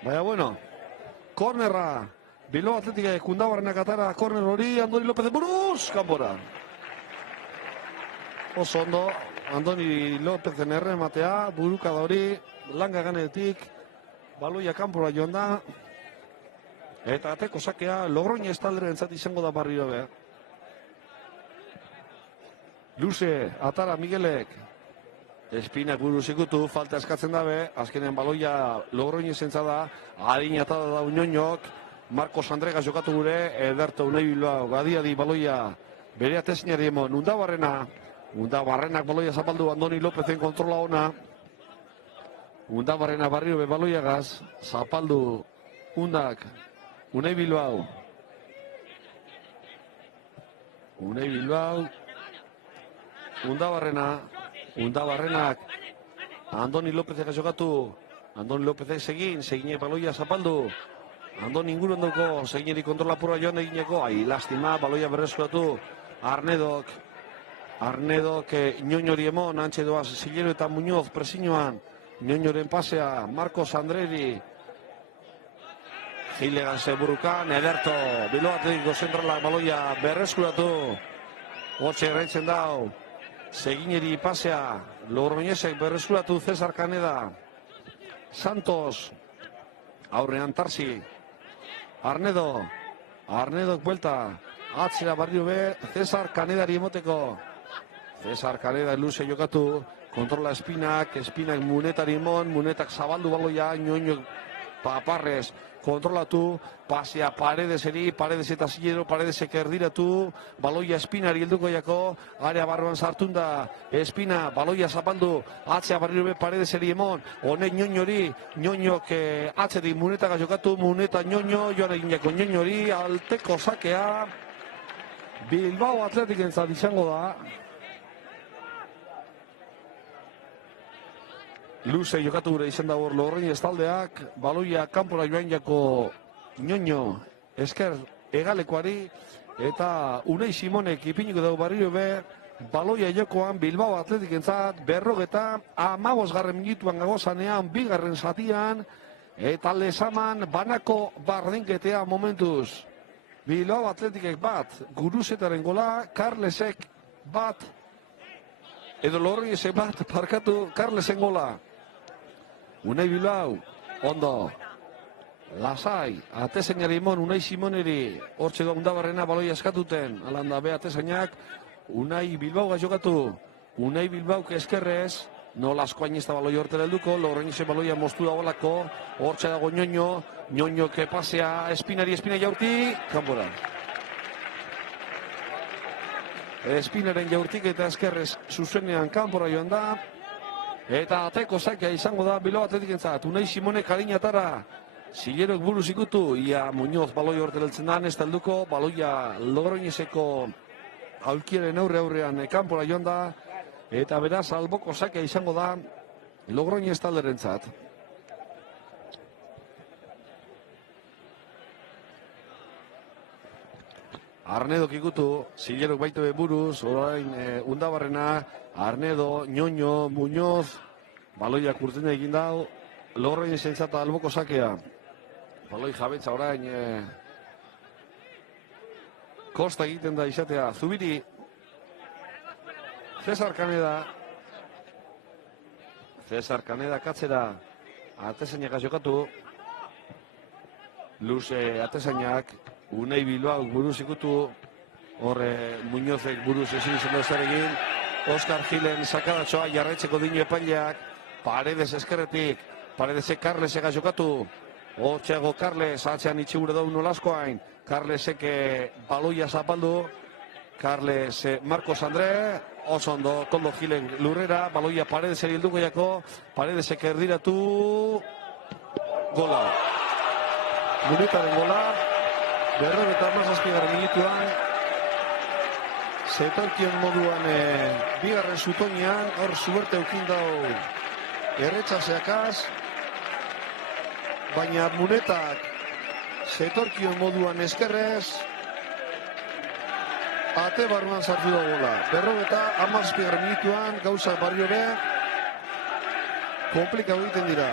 Baina, bueno, kornerra. Bilbao Atletika Kundabarrenak atara, korner hori, Andoni López buruz, kanpora. Oso ondo, Andoni Lópezen errematea, burukada hori, langa ganetik, baloia kanpora joan da. Eta ateko sakea, Logroño estalderen zati izango da barriro be. Luze, atara Miguelek. Espinak buruz ikutu, falta eskatzen dabe, azkenen baloia Logroño zentza da, harin atada da Uñoñok, Marcos Andrega jokatu gure, Ederto Unai Bilbao, gadi baloia, bere atezinari emon, Undabarrenak baloia zapaldu, Andoni Lópezen kontrola ona, Undabarrena barrio be baloiagaz, zapaldu Undak, Unai Bilbao, Undabarrenak, Andoni Lópezek jokatu, Andoni Lópezek segine baloia zapaldu, Andoni inguruan duko, segineri kontrola pura joan egineko, lastima, baloia berreskuratu, Arnedok Ñoñori emon, antxe doaz, Zilero eta Muñoz presiñoan, Ñoñoren pasea, Marcos Andreri, Gilegan zeburukan, Ederto, Bilbao Atletiko zentralak baloia berreskuratu, hortxe erraitzen dau, segineri pasea, Logroñesek berreskuratu, Cesar Kaneda, Santos, aurrean Tarsi, Arnedok buelta, atzera barrio be, Cesar Kanedari emoteko. Cesar Kaneda luze jokatu, kontrola Espinak Munetari emon, Munetak zabaldu baloia, Ñoño Paparrez kontrolatu, pasea Paredeseri, Paredes eta Zilero, Paredesek erdiratu, baloia Espinari helduko jako, area barruan sartunda, Espina, baloia zapaldu, atzea barrio be Paredeseri emon, honek Ñoñori, Ñoñok atzedi Munetaka jokatu, Muneta Ñoño, joan egin jako Ñoñori, alteko sakea, Bilbao Atletikentzat izango da. Luze jokatu gure izan da hor Logroño estaldeak, baloia kanpora joan jako Ñoño esker egalekoari, eta Unai Simonek ipiniko dugu barrio be, baloia jokoan Bilbao Atletikentzat, 55. Minutuan gagozanean, 2. zatian, eta lezaman banako bardinketea momentuz. Bilbao Atletikek bat, Guruzetaren gola, Carlesek bat, edo Logroñesek bat, parkatu Carlesen gola. Unai Bilbao, ondo, lasai, atezeinari emon, Unai Simoneri, hortxe da Undabarrena baloia eskatuten, alanda be atezainak, Unai Bilbao jokatu, Unai Bilbao eskerrez, nola asko hain ez da baloi hortera helduko, Logroñese baloia moztu dagoelako, hortxe dago Ñoño que pasea Espina jaurti, kanpora. Espinaren jaurtik eta eskerrez zuzenean kanpora joan da, eta ateko sakea izango da Bilbao Atletikentzat, Unai Simonek adinatara, Zilerok buruz ikutu, ia Muñoz baloi hortera heltzen da, ez da helduko, baloia Logroñeseko aulkiaren aurrean kanpora joan da, eta beraz alboko sakea izango da Logroño estalderentzat. Arnedok ikutu, Zilerok baitu buruz, orain Undabarrena, Arnedo, Ñoño, Muñoz, baloiak urten egin dau, Logroño zentzata alboko sakea. Baloi jabetza orain, kosta egiten da izatea, Zubiri, Cesar Kaneda katzera, atezainak jokatu, Luze atezainak, Unai Bilbao buruz ikutu, horre Muñozek buruz ezin izan zer egin, Oskar Gilen sakadatxoa jarraitzeko dinu epaileak, Paredes eskerretik, Paredesek Carlesek jokatu, hortxeago Carles, atzean itxigure daun nolaskoain, Carlesek baloia zapaldu, Carles Marcos Andre, oso ondo, Koldo Gilen lurrera, baloia Paredeseri helduko jako, Paredesek erdiratu, gola. Munetaren gola, 57. Minutuan, zetorkion moduan bigarren zutoinean, hor zuerte eukin dau erretxaseakaz, baina Munetak zetorkion moduan eskerrez, ate barruan sartu da gola. 57. Minutuan, gauzak barrio be, komplikatu egiten dira.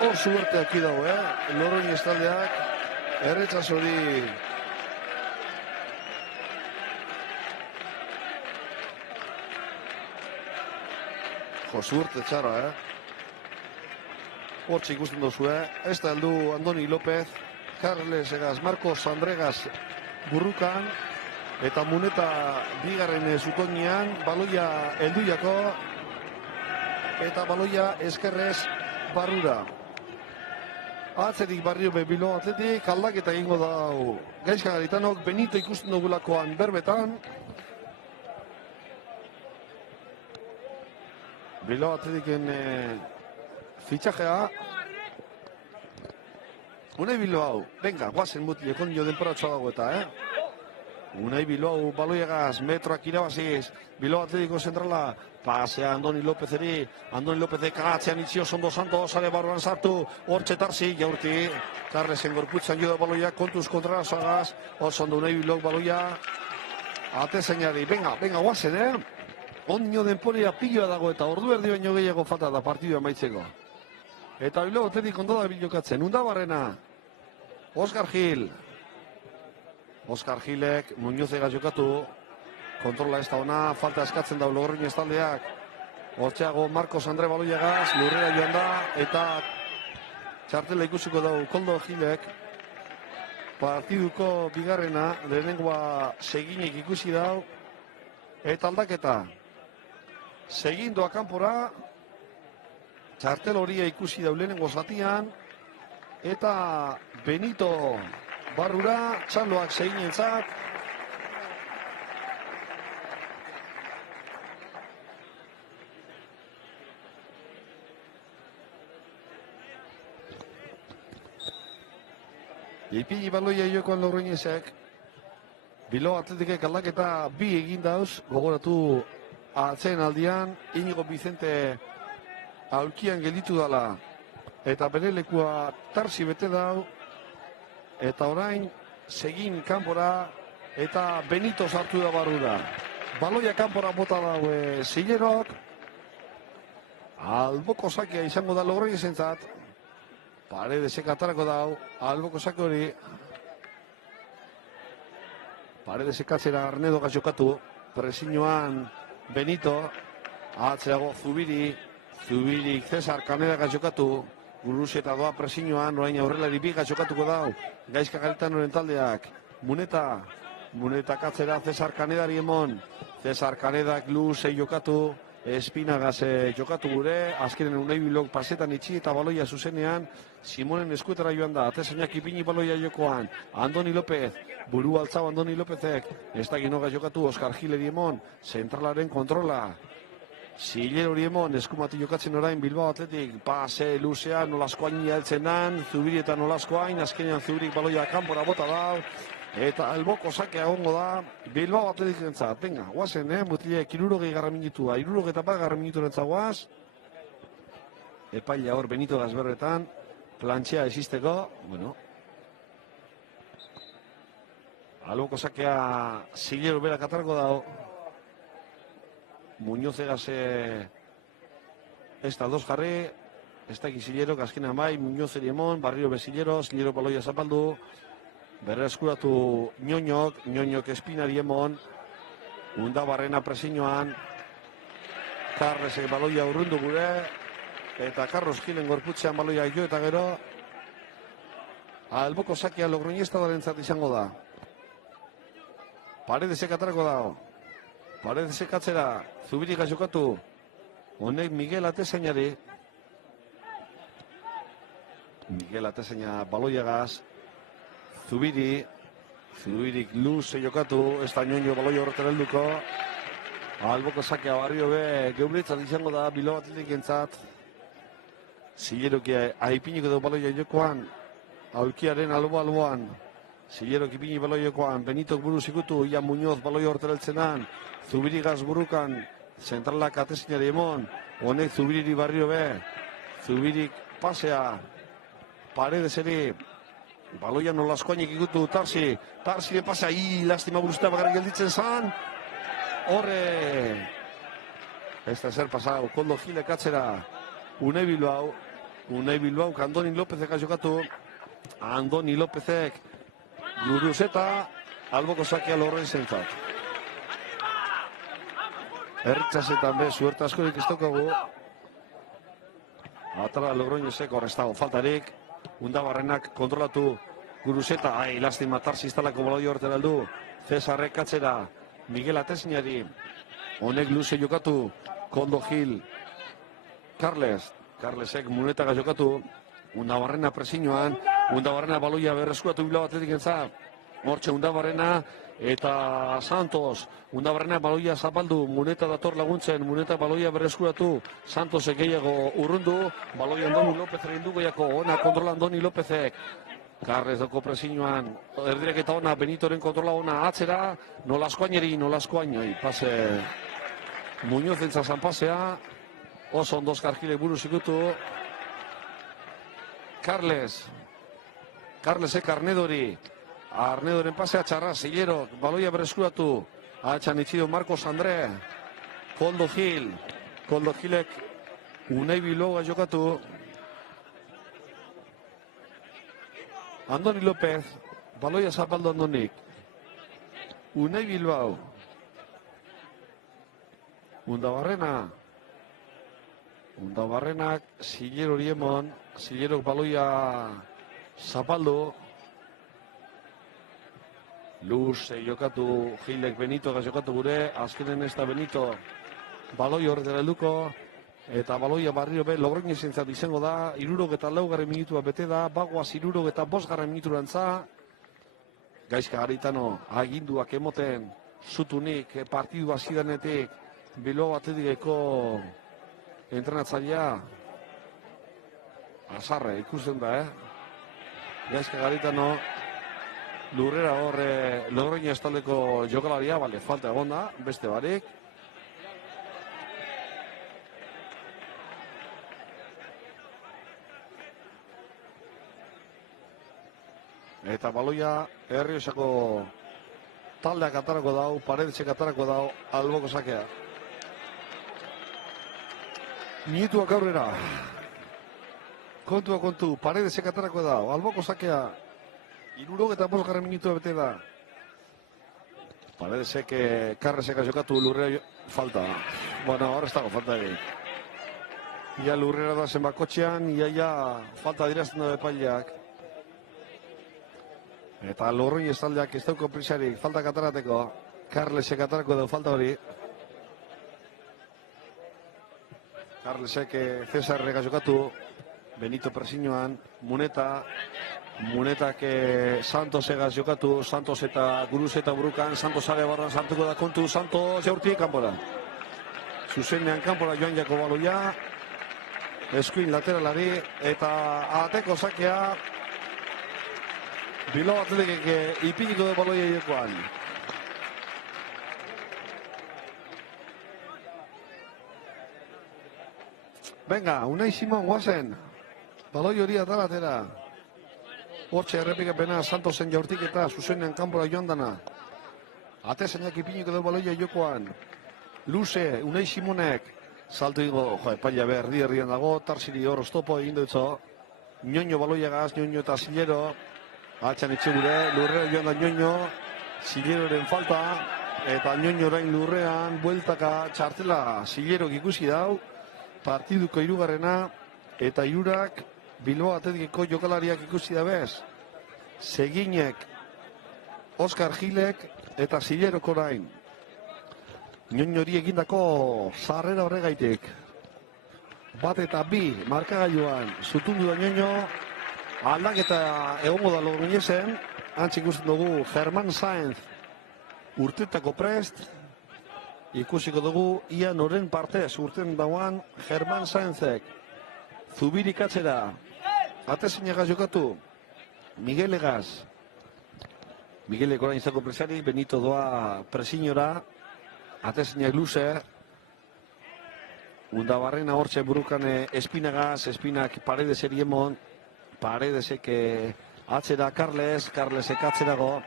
Hor zuberteak idau, Loroin estaldeak, erretzaz hori zuerte txarra, Hortxe ikusten dozu, ez da heldu Andoni López, Carles Egaz, Marcos Andregas burrukan, eta Muneta bigarren zutoinean, baloia helduiako, eta baloia eskerrez barrura. Atzetik Barrio Bilbao Atletik, aldaketa egingo dau Gaizka Garitanok, Benito ikusten dugulakoan berbetan. Bilbao Atletiken fitxajea. Unai Bilbao, venga, guazen mutil, ekondio denporatxoa dago eta, Unai Bilbao, baloiagaz, metroak irabaziz, Bilbao Atletiko zentrala, pasea Andoni Lópezeri, Andoni Lópezek atzean itzio Sondo Santos, are barruan sartu, hortxe Tarsi, jaurti, Carlesen gorputzan joda baloia, kontuz kontra zagaz, osondo Unai Bilbao baloia, atezainari, venga, guazen, Ondio denporea piloa dago eta ordu erdi baino gehiago falta da partidua maitzeko. Eta Bilbao Atletik ondo da bilokatzen, Undabarrena, Oskar Gil. Oskar Gilek, Muñozega jokatu, kontrola ez da ona, falta eskatzen da Logorrin estaldeak. Hortxeago Marcos Andre baloiagaz, lurrera joan da, eta txartela ikusiko dau Koldo Gilek. Partiduko bigarrena, lehenengoa seginek ikusi dau, eta aldaketa. Segindoa kanpora, txartel horia ikusi dau lehenengo zatian, eta Benito barrura, txaloak seginentzat. Ipini baloia jokoan Logroñesek. Bilbao Atletikek aldaketa bi egin dauz, gogoratu atzeen aldian, Inigo Vicente aulkian gelditu dala, eta bere lekua Tarsi bete dau, eta orain segin kanpora, eta Benito sartu da barrura. Baloia kanpora bota daue Zilerok, alboko sakia izango da Logroñesentzat, Paredesek atarako dau, alboko sake hori, Paredesek atzera Arnedo jokatu, presiñoan Benito, atzeago Zubirik Cesar Kaneda jokatu, Guruzeta doa presiñoan, orain aurrelari biga jokatuko dau, Gaizka Garitanoren taldeak, Muneta katzera Cesar Kanedari emon, Cesar Kanedak luze jokatu, Espinagaz jokatu gure, azkenen Unai Bilbao pasetan itxi eta baloia zuzenean, Simonen eskuetara joan da, atezainak ipini baloia jokoan, Andoni López, buru altzau Andoni Lópezek, ez da ginoga jokatu, Oskar Gileri emon, zentralaren kontrola, Ziler hori emon, eskumati jokatzen orain Bilbao Atletik, pase luzea, nolaskoain heltzen dan, Zubiri eta nolaskoain, azkenean Zubirik baloia kanpora bota da, eta alboko sakea gongo da, Bilbao Atletik entzat, venga, guazen, mutilek, 60 minutua, 61 minuturen zagoaz, epaila hor Benito Gazberretan, plantxea esisteko, bueno, alboko sakea Ziler berak atarko dago, Muñozegaz ez da dos jarri, ez da Zilerok azkenean bai, Muñozeri emon, Barrio Bezilero, Zilero baloia zapaldu, berre eskuratu Ñoñok Espinari emon, Undabarrena presiñoan, Carlesek baloia urrundu gure, eta Carlos Gilen gorputzean baloia jo eta gero, alboko sakia Logroñestadorentzat izango da. Paredesek atarako dago. Paredesek atzera, Zubirik jokatu, honek Miguel Atezainari. Miguel Atezaina baloiagaz, Zubirik luze jokatu, ez da Ñoño baloia horretan helduko. Alboko sakea Barrio be, geuritzat izango da, Bilbao Atletik entzat. Zilerok aipiniko du baloia jokoan, aulkiaren alboan. Zilerok ipini baloia jokoan, Benitok buruz ikutu, Ian Muñoz baloia horretan heltzenan. Zubirigaz burukan, zentralak atezinari emon, honek Zubiriri Barrio be, Zubirik pasea, Paredeseri, baloia nolaskoainek ikutu Tarsi de pasea, lastima buruztea bakarrik gelditzen zan, horre, ez da zer pasau, Koldo Gilek atzera, Unai Bilbao, Andoni Lopezek jokatu. Andoni Lopezek Guruzeta, alboko sakea Lorren zentzat. Erritxasetan be, suerte askorik ez daukagu. Atara Logroñezek horreztago faltarik. Undabarrenak kontrolatu Guruzeta, lastima tarsi iztalako baloi horretan aldu. Cesarrek katzera, Miguel Atesinari. Honek luze jokatu, Koldo Gil, Carlesek Munetaga jokatu. Undabarrena presiñoan, Undabarrena baloia berreskuratu Bilbao Atletik entza. Hortxe Undabarrena eta Santos. Undabarrena baloia zapaldu, Muneta dator laguntzen, Muneta baloia berreskuratu. Santosek gehiago urrundu, baloia Andoni Lopez egin goiako, ona kontrola Andoni Lopezek. Carles doko presiñoan, erdirek eta ona, Benitoren kontrola ona atzera, nolaskoaineri, pase Muñoz entzazan pasea, oso ondoz Kargilek buruz ikutu. Carlesek Arnedoren pasea txarra, Sillero, baloia berreskuratu, atxan itxido Marcos André, Koldo Gilek, Unai Bilbao jokatu, Andoni Lopez, baloia zapaldu Andonik, Unai Bilbao, Undabarrenak, Sillero Riemon, Sillerok baloia zapaldu, Luze jokatu, Gilek Benito jokatu gure, azkenen ez da Benito baloi horretan helduko, eta baloia barrio be, Logroñez entzat izango da, 64 minutua bete da, bagoaz 65 minuturantza, Gaizka Garitano aginduak emoten, zutunik, partidu hasidanetik, Bilbao Atletikeko entrenatzailea, azarre ikusten da, Gaizka Garitano, lurrera horre Logroñez taldeko jokalaria, bale, falta egon da, beste barik. Eta baloia Errioxako taldeak atarako dau, Paredesek atarako dau, alboko sakea. Minutuak aurrera. Kontu, Paredesek atarako dau, alboko sakea. 65 minutua bete da. Paredesek Carlesek jokatu lurrera falta. Bueno, ahora ez dago falta egin. Ia lurrera da zenbakotxean, ia falta dirazten da epaileak. Eta Logroñez taldeak ez dauko prisarik, falta katarateko. Carlesek atarako dau falta hori. Carlesek Cesarrek jokatu. Benito presiñoan, Munetak Santosegaz jokatu, Santos eta Guruzeta burukan, Santos ale barran sartuko da kontu, Santos jaurti kanpora. Zuzenean kanpora joan jako baloia, eskuin lateralari, eta ateko sakea, Bilbao Atletikek ipiniko du baloia jokoan. Venga, Unai Simon guazen, baloi hori ataratera. Hortxe errepikapena Santosen jaurtiketa, zuzenean kanpora joan dana. Atezainak ipiniko du baloia jokoan. Luze, Unai Simonek, salto digo, epaila erdian dago, Tarsiri hor oztopo egin dutzo. Ñoño baloiagaz, Ñoño eta Sillero. Atxan etxe gure, lurrera joan da Ñoño, Silleroren falta, eta Ñoño orain lurrean, bueltaka txartela Sillerok ikusi dau, partiduko hirugarrena, eta hirurak Bilbao Atletikeko jokalariak ikusi da bez. Seginek, Oskar Gilek, eta Sillerok orain. Ñoño hori egindako sarrera horregaitik. Bat eta bi, markagailuan, zutundu da Ñoño, aldaketa egongo da Logroñezen, antzik ikusten dugu Germán Saenz urtetako prest, ikusiko dugu ia noren partez urten dauan Germán Saenzek. Zubirik atzera, Atezinagaz jokatu, Miguelegaz. Miguelek orain izako presari, Benito doa presiñora, Atezinak luze, Undabarrena hortxe burukan Espinagaz, Espinak Paredesek emon, Paredesek atzera Carlesek atzerago,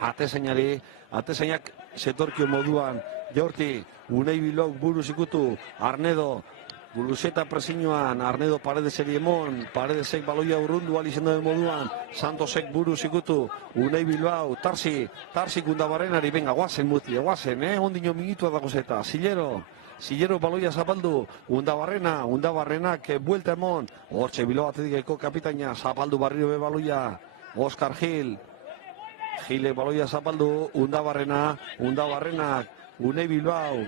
Atezainak setorkio moduan, jaurti, Unai Bilbao buruz ikutu, Arnedo, Guruzeta presioan, Arnedo Paredeseri emon, Paredesek baloia urrundu alizen den moduan, Santosek buru zikutu, Unai Bilbao, Tarsi Kundabarrenari, venga, guazen muti, guazen, ondino minutua dago zeta, Zillero baloia zapaldu, Undabarrenak buelta emon, hortxe Bilbao Atletikeko kapitaina, zapaldu barrio be baloia, Oskar Gilek baloia zapaldu, Undabarrenak, Unai Bilbao,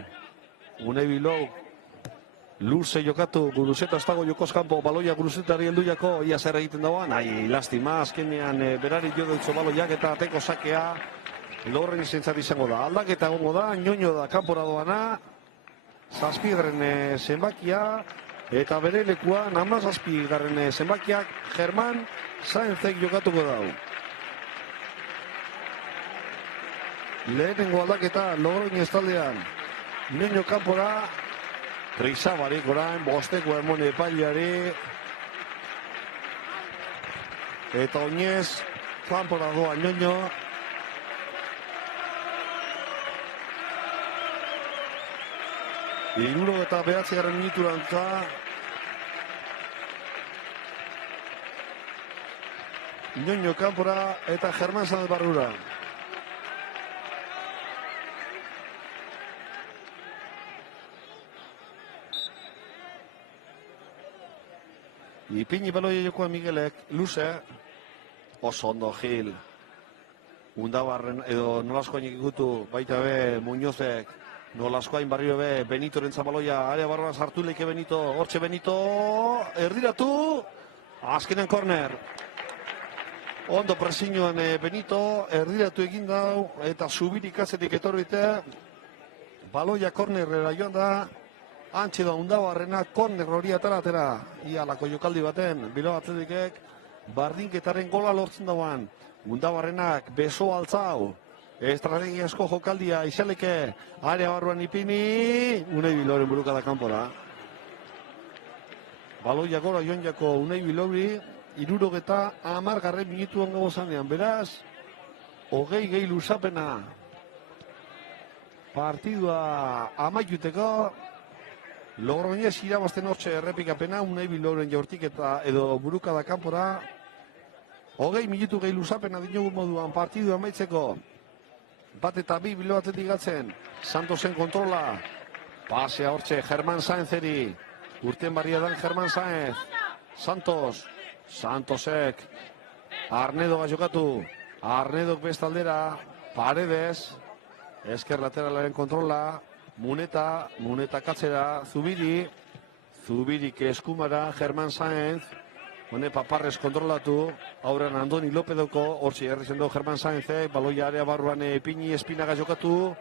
Luze jokatu, Guruzeta ez dago jokoz kanpo, baloia Guruzetari helduako, ia zer egiten dagoan, lastima, azkenean berari jo dutzo baloiak eta ateko sakea, lorren izentzat izango da. Aldaketa gongo da, Ñoño da kanpora doana, zazpigarren zenbakia, eta bere lekuan, 17. zenbakiak, Germán Saenzek jokatuko dau. Lehenengo aldaketa, Logroñez taldean, Ñoño kanpora, Rizabarik orain, bosteko emon epailari. Eta oinez, kanpora doa Ñoño. Hiruro eta 9. minuturantza. Ñoño kanpora eta Germán Saenz barrura. Ipini baloia jokoa Miguelek, luze, oso ondo Gil. Undabarren, edo nolaskoainek ikutu, baita be Muñozek, nolaskoain barrio be, Benitoren zabaloia, area barroa sartu leike Benito, hortxe Benito, erdiratu, azkenen korner. Ondo presioan Benito, erdiratu egin dau, eta Zubirik atzetik etorrite, baloia kornerrera joan da, Antxe da Undabarrena korner hori atera. Ialako jokaldi baten, Bilbao Atletikek bardinketaren gola lortzen dauan. Undabarrenak beso altzau. Estrategiasko jokaldia izaleke. Area barruan ipini. Unai Bilbaoren burukada kanpora. Baloia gora joan jako Unai Bilbaori. 70 minutuan gabo zanean. Beraz, 20 luzapena. Partidua amaiuteko. Logroñez irabazten hortxe errepikapena, Unai Bilbaoren jaurtik eta edo burukada kanpora. 20 minutu gehi luzapena dinogu moduan partidu amaitzeko. Bat eta bi Bilbao Atletik gatzen. Santosen kontrola. Pasea hortxe Germán Saenzeri. Urten barria dan Germán Saenz. Santosek. Arnedo jokatu. Arnedok bestaldera. Paredes. Esker lateralaren kontrola. Muneta katzera, Zubirik eskumara, Germán Saenz, hone Paparrez kontrolatu, aurrean Andoni Lopedoko, hortzi herrizen du Germán Saenzek, baloia area barruan Ipini Espinaga jokatu,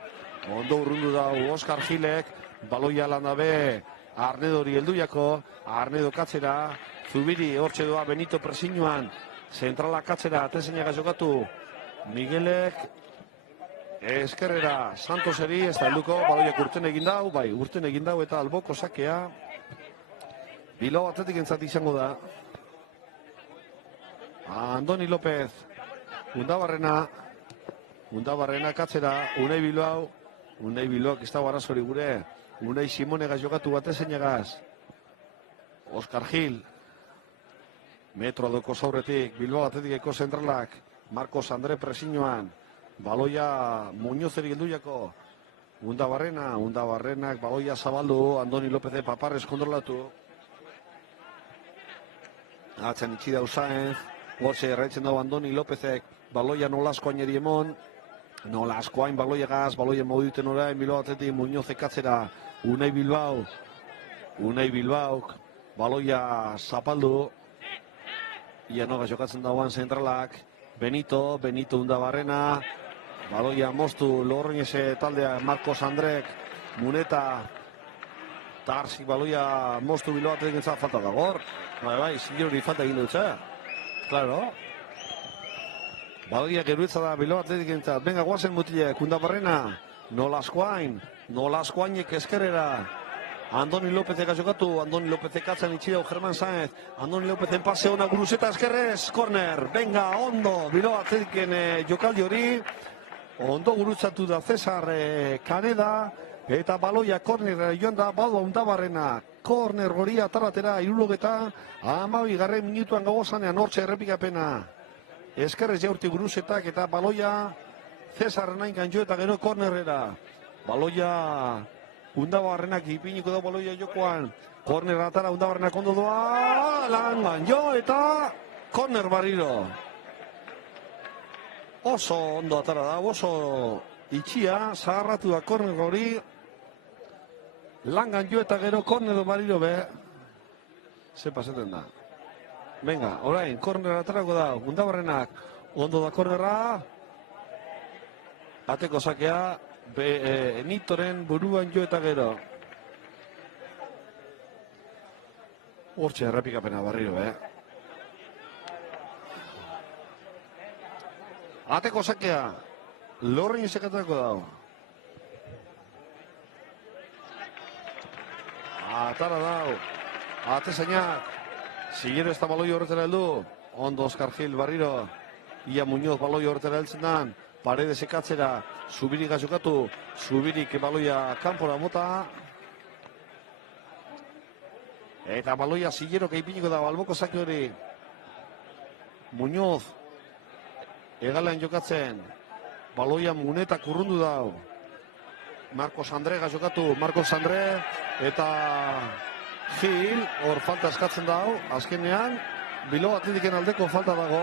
ondo urrundu da Oskar Gilek, baloia landabe, Arnedori helduiako, Arnedo katzera, Zubiri hortxe doa Benito presinuan, zentrala katzera, atezenaga jokatu, Miguelek, eskerrera Santoseri, ez da helduko, baloiak urten egin dau, eta alboko sakea. Bilbao Atletik entzat izango da. Andoni López, Undabarrena katzera, Unai Bilbaok ez dago arazori gure, Unai Simonegaz jokatu batezenegaz. Oskar Gil, metro doko zaurretik, Bilbao Atletikeko zentralak, Marcos Andre presinuan, baloia Muñozeri helduiako, Undabarrenak baloia zabaldu, Andoni López Paparrez kontrolatu. Atzen itxi dau Saenz, hortxe erraitzen dago Andoni Lópezek, baloia nolaskoain eriemon, nolaskoain baloia gaz, baloia moduten orain, Bilbao Atletik Muñozek atzera, Unai Bilbaok, baloia zapaldu, Ianoga jokatzen dagoan zentralak, Benito Undabarrena, baloia moztu Logroñez taldea, Marcos Andrek, Muneta, Tarsi baloia moztu Bilbao Atletik entzat falta dago. Bai, Zillori falta egin dutza. Claro. Baloia geruetza da Bilbao Atletik entzat. Venga, guazen mutilek, Undabarrena, nolaskoainek eskerrera. Andoni Lópezek jokatu, Andoni Lópezek atzan itxirau Germán Saenz, Andoni Lópezen pase ona Guruzeta eskerrez, korner, venga, ondo, Bilbao Atletiken jokaldi hori, ondo gurutzatu da Cesar Kaneda, Eta baloia kornerera joan da, Balba Undabarrena. Korner hori ataratera, 72 minutuan gagozanean, hortxe errepikapena. Eskerrez jaurti Guruzetak eta baloia Cesar nain ganjo eta gero kornerera. Baloia Undabarrenak ipiniko da baloia jokoan. Korner atara Undabarrenak ondo doa. Lan ganjo eta korner barriro. Oso ondo atara da, oso itxia, zaharratu da korner hori. Langan jo eta gero korner barriro be. Ze pasaten da. Venga, orain, korner atarako da, Undabarrenak. Ondo da kornerra. Ateko sakea, Nitoren buruan jo eta gero. Hortxe errepikapena barriro be. Ateko sakea, Lorrin sekatako dago. Atara dago, atezainak. Siguiero ez da baloi horretara heldu. Ondo Oskar Gil barriro. Ia Muñoz baloi horretara heltzen dan. Paredes ekatzera. Zubirik gazukatu. Zubirik baloia kanpora mota. Eta baloia Siguiero keipiniko da alboko zaki hori. Muñoz. Egalean jokatzen. Baloia Muneta kurrundu dau. Marcos Andre gazukatu. Marcos Andre. Eta Gil, hor falta eskatzen dago, azkenean, Bilbao Atletiken aldeko falta dago.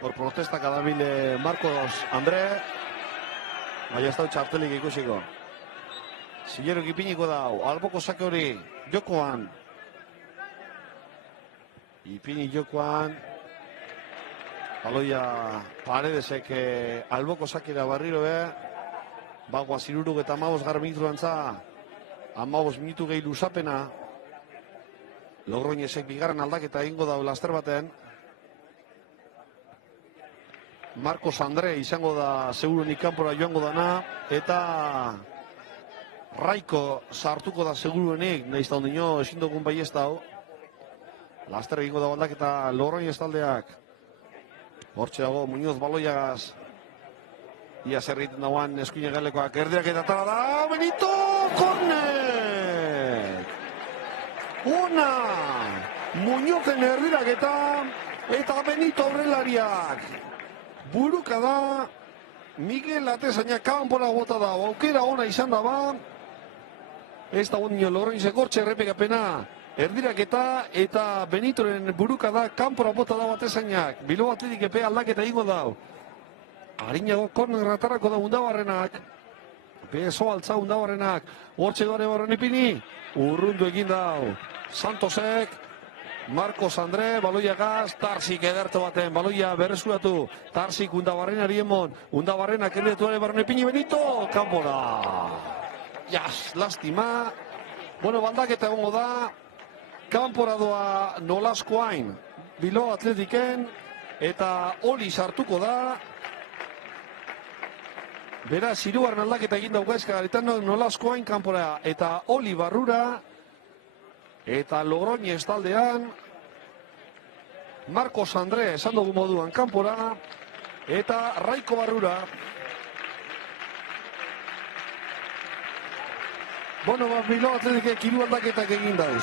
Hor protestak adabile Marcos Andre, baina ez dau txartelik ikusiko. Siguiero ipiniko dago, alboko sake hori, jokoan. Ipini jokoan, baloia Paredesek alboko sakera barriro be. Bagoa ziruruk eta 15 minutu antza. 15 minutu gehi luzapena. Logroñesek bigarren aldaketa egingo da laster baten. Marcos Andre izango da seguruenik kanpora joango dana. Eta Raiko sartuko da seguruenik. Nahiz da ondino ezin dugun bai ez dau. Laster egingo da aldaketa Logroñes taldeak. Hortxe dago Muñoz baloiagaz. Ia zerriten dauan eskuine galekoak erdiak eta tala da, Benito, korner! Ona! Muñozen erdirak eta Benito aurrelariak. Buruka da, Miguel Atezainak kanpora bota da, aukera ona izan da ba. Ez da ondino Logroñesek hortxe errepikapena. Erdirak eta Benitoren buruka da, kanpora bota da Atezainak. Bilbao Athletic epea aldaketa ingo dau. Harinago korner atarako da Undabarrenak. Bezo altza Undabarrenak. Hortxe doare barren ipini. Urrundu egin dau. Santosek. Marcos Andre. Baloia gaz. Tarsik ederto baten. Baloia berrezuratu. Tarsik Undabarrenari emon. Undabarrenak erdetuare barren ipini Benito. Kanpora. Jas, lastima. Bueno, baldaketa egongo da. Kanpora doa Nolaskoain. Bilbao Atletiken. Eta Oli sartuko da. Beraz, hirugarren aldaketa egin daukaizka garetan Nolaskoain kanpora eta Oli barrura eta Logroñes taldean Marcos Andre esan dugu moduan kanpora eta Raiko barrura. Bueno, Bilbao Athleticek hiru aldaketak egin dauz.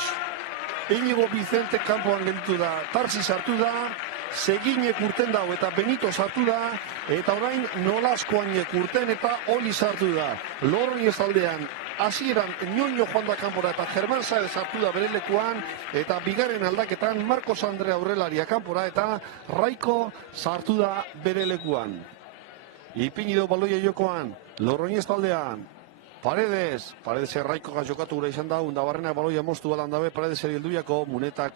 Inigo Vicente kanpoan gelditu da, Tarsi sartu da, Seginek urten dau eta Benito sartu da, eta orain Nolaskoainek urten eta Oli sartu da. Logroñes aldean, hasieran Ñoño joan da kanpora eta Germán Saez sartu da bere lekuan, eta bigarren aldaketan Marcos Andre aurrelaria kanpora eta Raiko sartu da bere lekuan. Ipini du baloia jokoan, Logroñes taldean, Paredes Raiko jokatu gura izan da, Undabarrenak baloia moztu balan dabe, Paredes helduiako, Munetak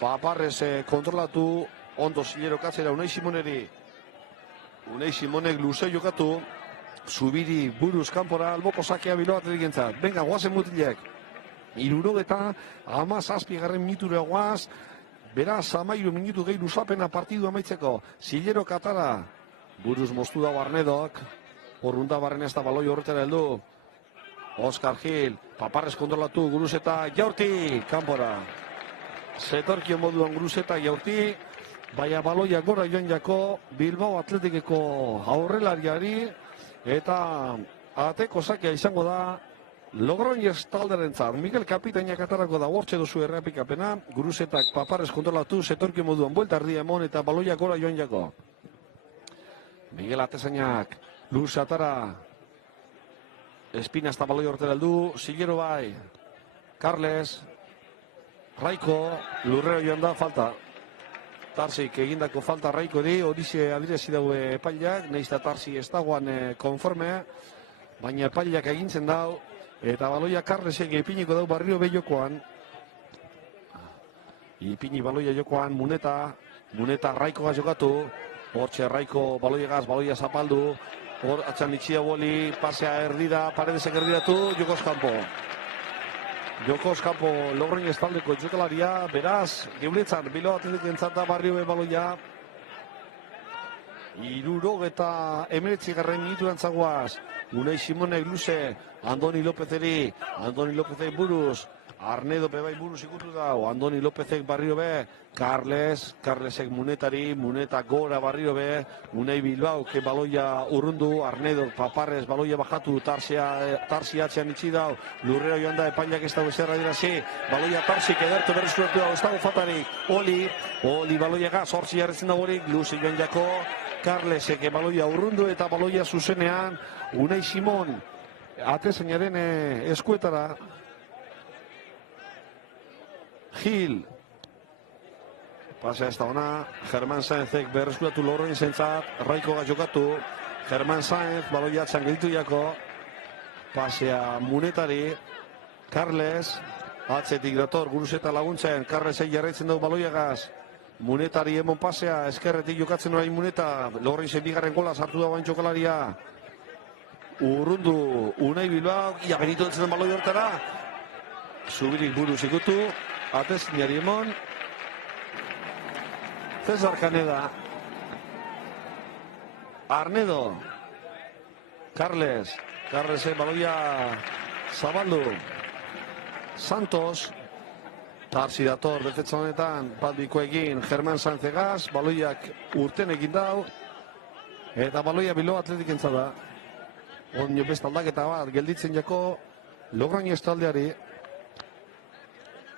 Paparrez kontrolatu, ondo Siguiero katzera Unai Simoneri. Unai Simonek luze jokatu, Zubiri buruz kanpora alboko sakea Bilbao Atletikentzat. Venga, guazen mutilek. 77. minutura guaz, beraz 13 minutu gehi luzapena partidu amaitzeko. Siguiero katara, buruz moztu da Barnedok, horrunda barren ez da baloi horretara heldu. Oskar Gil, Paparrez kontrolatu, Guruzeta, Jaurti, kanpora. Zetorkio moduan Guruzeta, Jaurti, baina baloia gora joan jako Bilbao Atletikeko aurrelariari, eta ateko sakea izango da Logroñez talderentzat. Miguel kapitainak atarako da, hortxe duzu errepikapena, Guruzetak paparrez kontrolatu, setorki moduan buelta erdia emon, eta baloia gora joan jako. Miguel atezainak, luz atara, Espina eta baloi hortera heldu, Zilero bai, Carles, Raiko, lurrero joan da, falta. Tarsik egindako falta Raiko di, horixe adirezi daue epailak, nahiz eta Tarsi ez dagoan konforme, baina epailak egintzen dau, eta baloia Carlesek ipiniko dau barrio jokoan. Ipini baloia jokoan, Muneta Raikoa jokatu, hortxe Raiko baloiegaz, baloia zapaldu, hor atxan itxia boli, pasea erdira, Paredesek erdiratu, Jokoz kanpo Logroñez taldeko jokalaria, beraz, geuretzan, Bilbao Atletikentzat da barrio baloia. 79 minutu dantzagoaz, Unai Simonek luze, Andoni Lópezeri, Andoni Lópezek buruz, Arnedo bebai buruz ikutu dau, Andoni Lópezek barrio be, Carlesek Munetari, Muneta gora barrio be, Unai Bilbao, ke baloia urrundu, Arnedo paparrez baloia bajatu, Tarsi atxean itxi dau, lurrero joan da epailak ez dago eserra dirazi, baloia Tarsik edertu berrizkuratu dau, ez dago fatarik, Oli baloia gaz, hortzi jarretzen dagorik, luze joan jako, Carlesek baloia urrundu eta baloia zuzenean, Unai Simon, atezainaren eskuetara, Gil, pasea ez da ona, Germán Saenzek berreskuratu Logroñezentzat, Raiko jokatu, Germán Saenz, baloia atxan gelditu jako, pasea Munetari, Carles, atzetik dator, Guruzeta laguntzen, Carlesek jarraitzen dugu baloiagaz, Munetari emon pasea, eskerretik jokatzen orain Muneta, Logroñezen bigarren gola sartu dagoen txokalaria, urrundu, Unai Bilbao, ia Benito entzen den baloi hortara, Zubirik buruz ikutu, atezinari emon, Cesar Caneda, Arnedo, Carlesek baloia zabaldu, Santos, Tarsi dator, defetza honetan, baldiko egin, Germán Sanzegaz, baloiak urten egin dau, eta baloia Bilbao Atletikentzat da. Onio besta aldaketa bat, gelditzen jako Logroñez taldeari.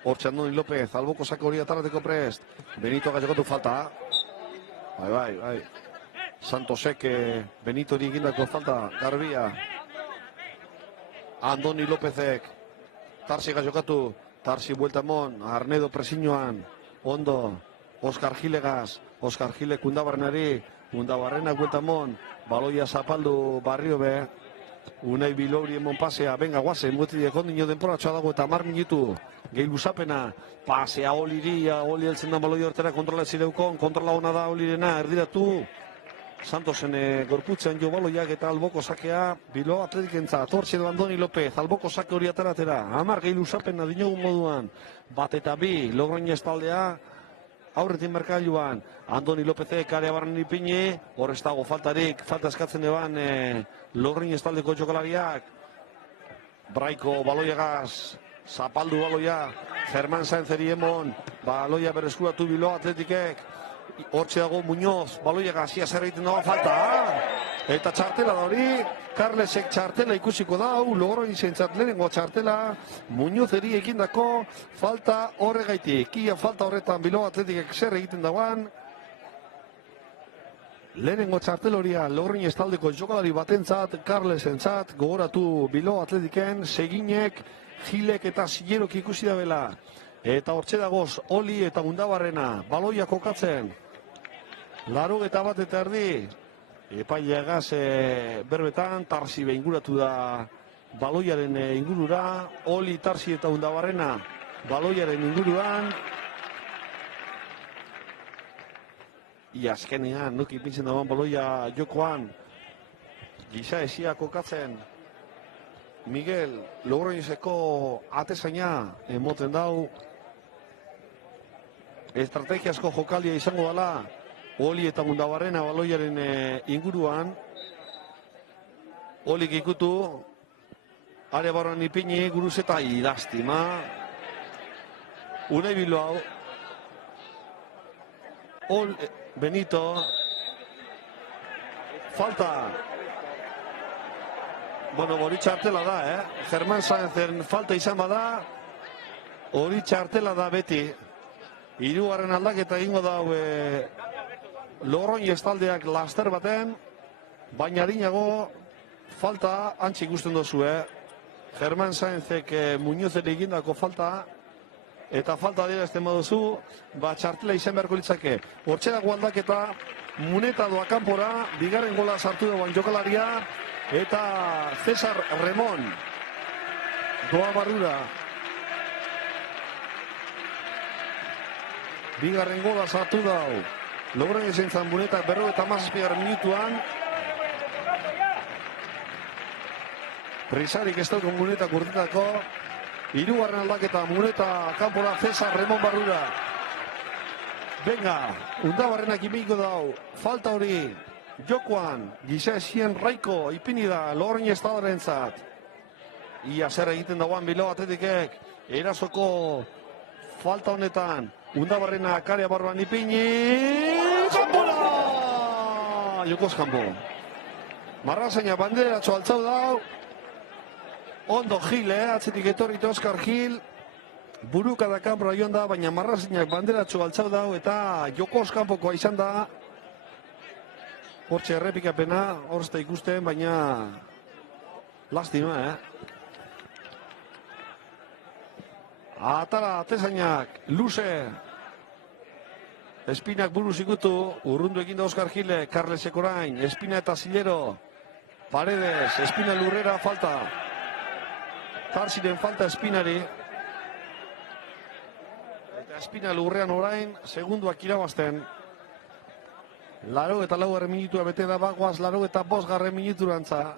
Hortxe Andoni López, alboko sako hori atarateko prest. Benito jokatu falta. Bai. Santosek Benito hori egindako falta, garbia. Andoni Lópezek, Tarsi jokatu, Tarsi buelta mon, Arnedo presiñoan, ondo, Oskar Gilegaz, Oskar Gile Kundabarrenari, Kundabarrenak buelta mon, baloia zapaldu barrio be, Unai Bilouri emon pasea, venga guazen, muetidiek ondino denporatxoa dago eta 10 minutu, gehi luzapena, pasea Oli heltzen da baloi hortera kontrola zireukon, kontrola hona da Olirena, erdiratu, Santosen gorputzen jo baloiak eta alboko sakea, Bilbao Atletikentzat, hortxe edo Andoni López, alboko sake hori ataratera, 10 gehi luzapena dinogun moduan, bat eta bi, Logroñez taldea, aurretin merkailuan, Andoni Lópezek area barren ipini, hor ez dago faltarik, falta eskatzen eban Logroñez taldeko jokalariak, Braiko baloiagaz, zapaldu baloia, Germán Saenzeri emon, baloia berreskuratu Bilbao Atletikek, hortxe dago Muñoz, baloiagaz, ia zer egiten dago falta, eta txartela da hori, Carlesek txartela ikusiko dau, Logroñezentzat lehenengo txartela, Muñozeri egindako falta horregaitik, ia falta horretan Bilbao Atletikek zer egiten dagoan, lehenengo txartel horia Logroñez taldeko jokalari batentzat, Carlesentzat, gogoratu Bilbao Atletiken, Seginek, Gilek eta Zilerok ikusi da bela. Eta hortxe dagoz, Oli eta Mundabarrena, baloia kokatzen. 81 eta erdi, epaileagaz berbetan, Tarsi beinguratu da baloiaren ingurura, Oli, Tarsi eta Mundabarrena, baloiaren inguruan. Ia azkenean, nuki pintzen dagoen baloia jokoan, gisa esia kokatzen, Miguel Logroñezeko atezaina emoten dau, estrategiazko jokaldia izango dela, Oli eta Mundabarrena baloiaren inguruan, Olik ikutu, are barran ipini, Guruzeta idaztima, Unai Bilbao, Benito. Falta. Bueno, hori txartela da, Germán Sáenzen falta izan bada. Hori txartela da beti. Hirugarren aldaketa egingo da Logroñez taldeak laster baten. Baina harinago falta antxe ikusten dozu, Germán Sáenzek Muñozen egindako falta. Eta falta dira ezten baduzu, txartela izan beharko litzake. Hortxe dago aldaketa, Muneta doa kanpora, bigarren gola sartu dagoen jokalaria, eta César Remón doa barrura. Bigarren gola sartu dau. Logroñez zentzan Munetak 57. minutuan. Prisarik ez dauko Munetak urtetako. Hirugarren aldaketa, Muneta kanpora, César Remón barrura. Venga, Undabarrenak ipiniko dau. Falta hori, jokoan, gisa esien Raiko ipini da, Logroñez taldearentzat. Ia zer egiten dagoan Bilbao Atletikek, erasoko falta honetan. Undabarrenak area barruan ipini. Kanpora! Jokoz kanpo. Marrazaina banderatxo altzau dau. Ondo Gil, atzetik etorrito Oskar Gil. Buruka da kanpora joan da, baina Marrazinak banderatxo altzau dau eta jokoz kanpokoa izan da. Hortxe errepikapena, horzta ikusten, baina lastima, Atara, atezainak, luze. Espinak buruz ikutu, urrundu eginda Oskar Gile, Carlesek orain, Espina eta Zilero. Paredes, Espina lurrera, falta. Tarsiren falta Espinari. Eta Espina lurrean orain, segunduak irabazten. 84 minutua bete da bagoaz, 85 minuturantza.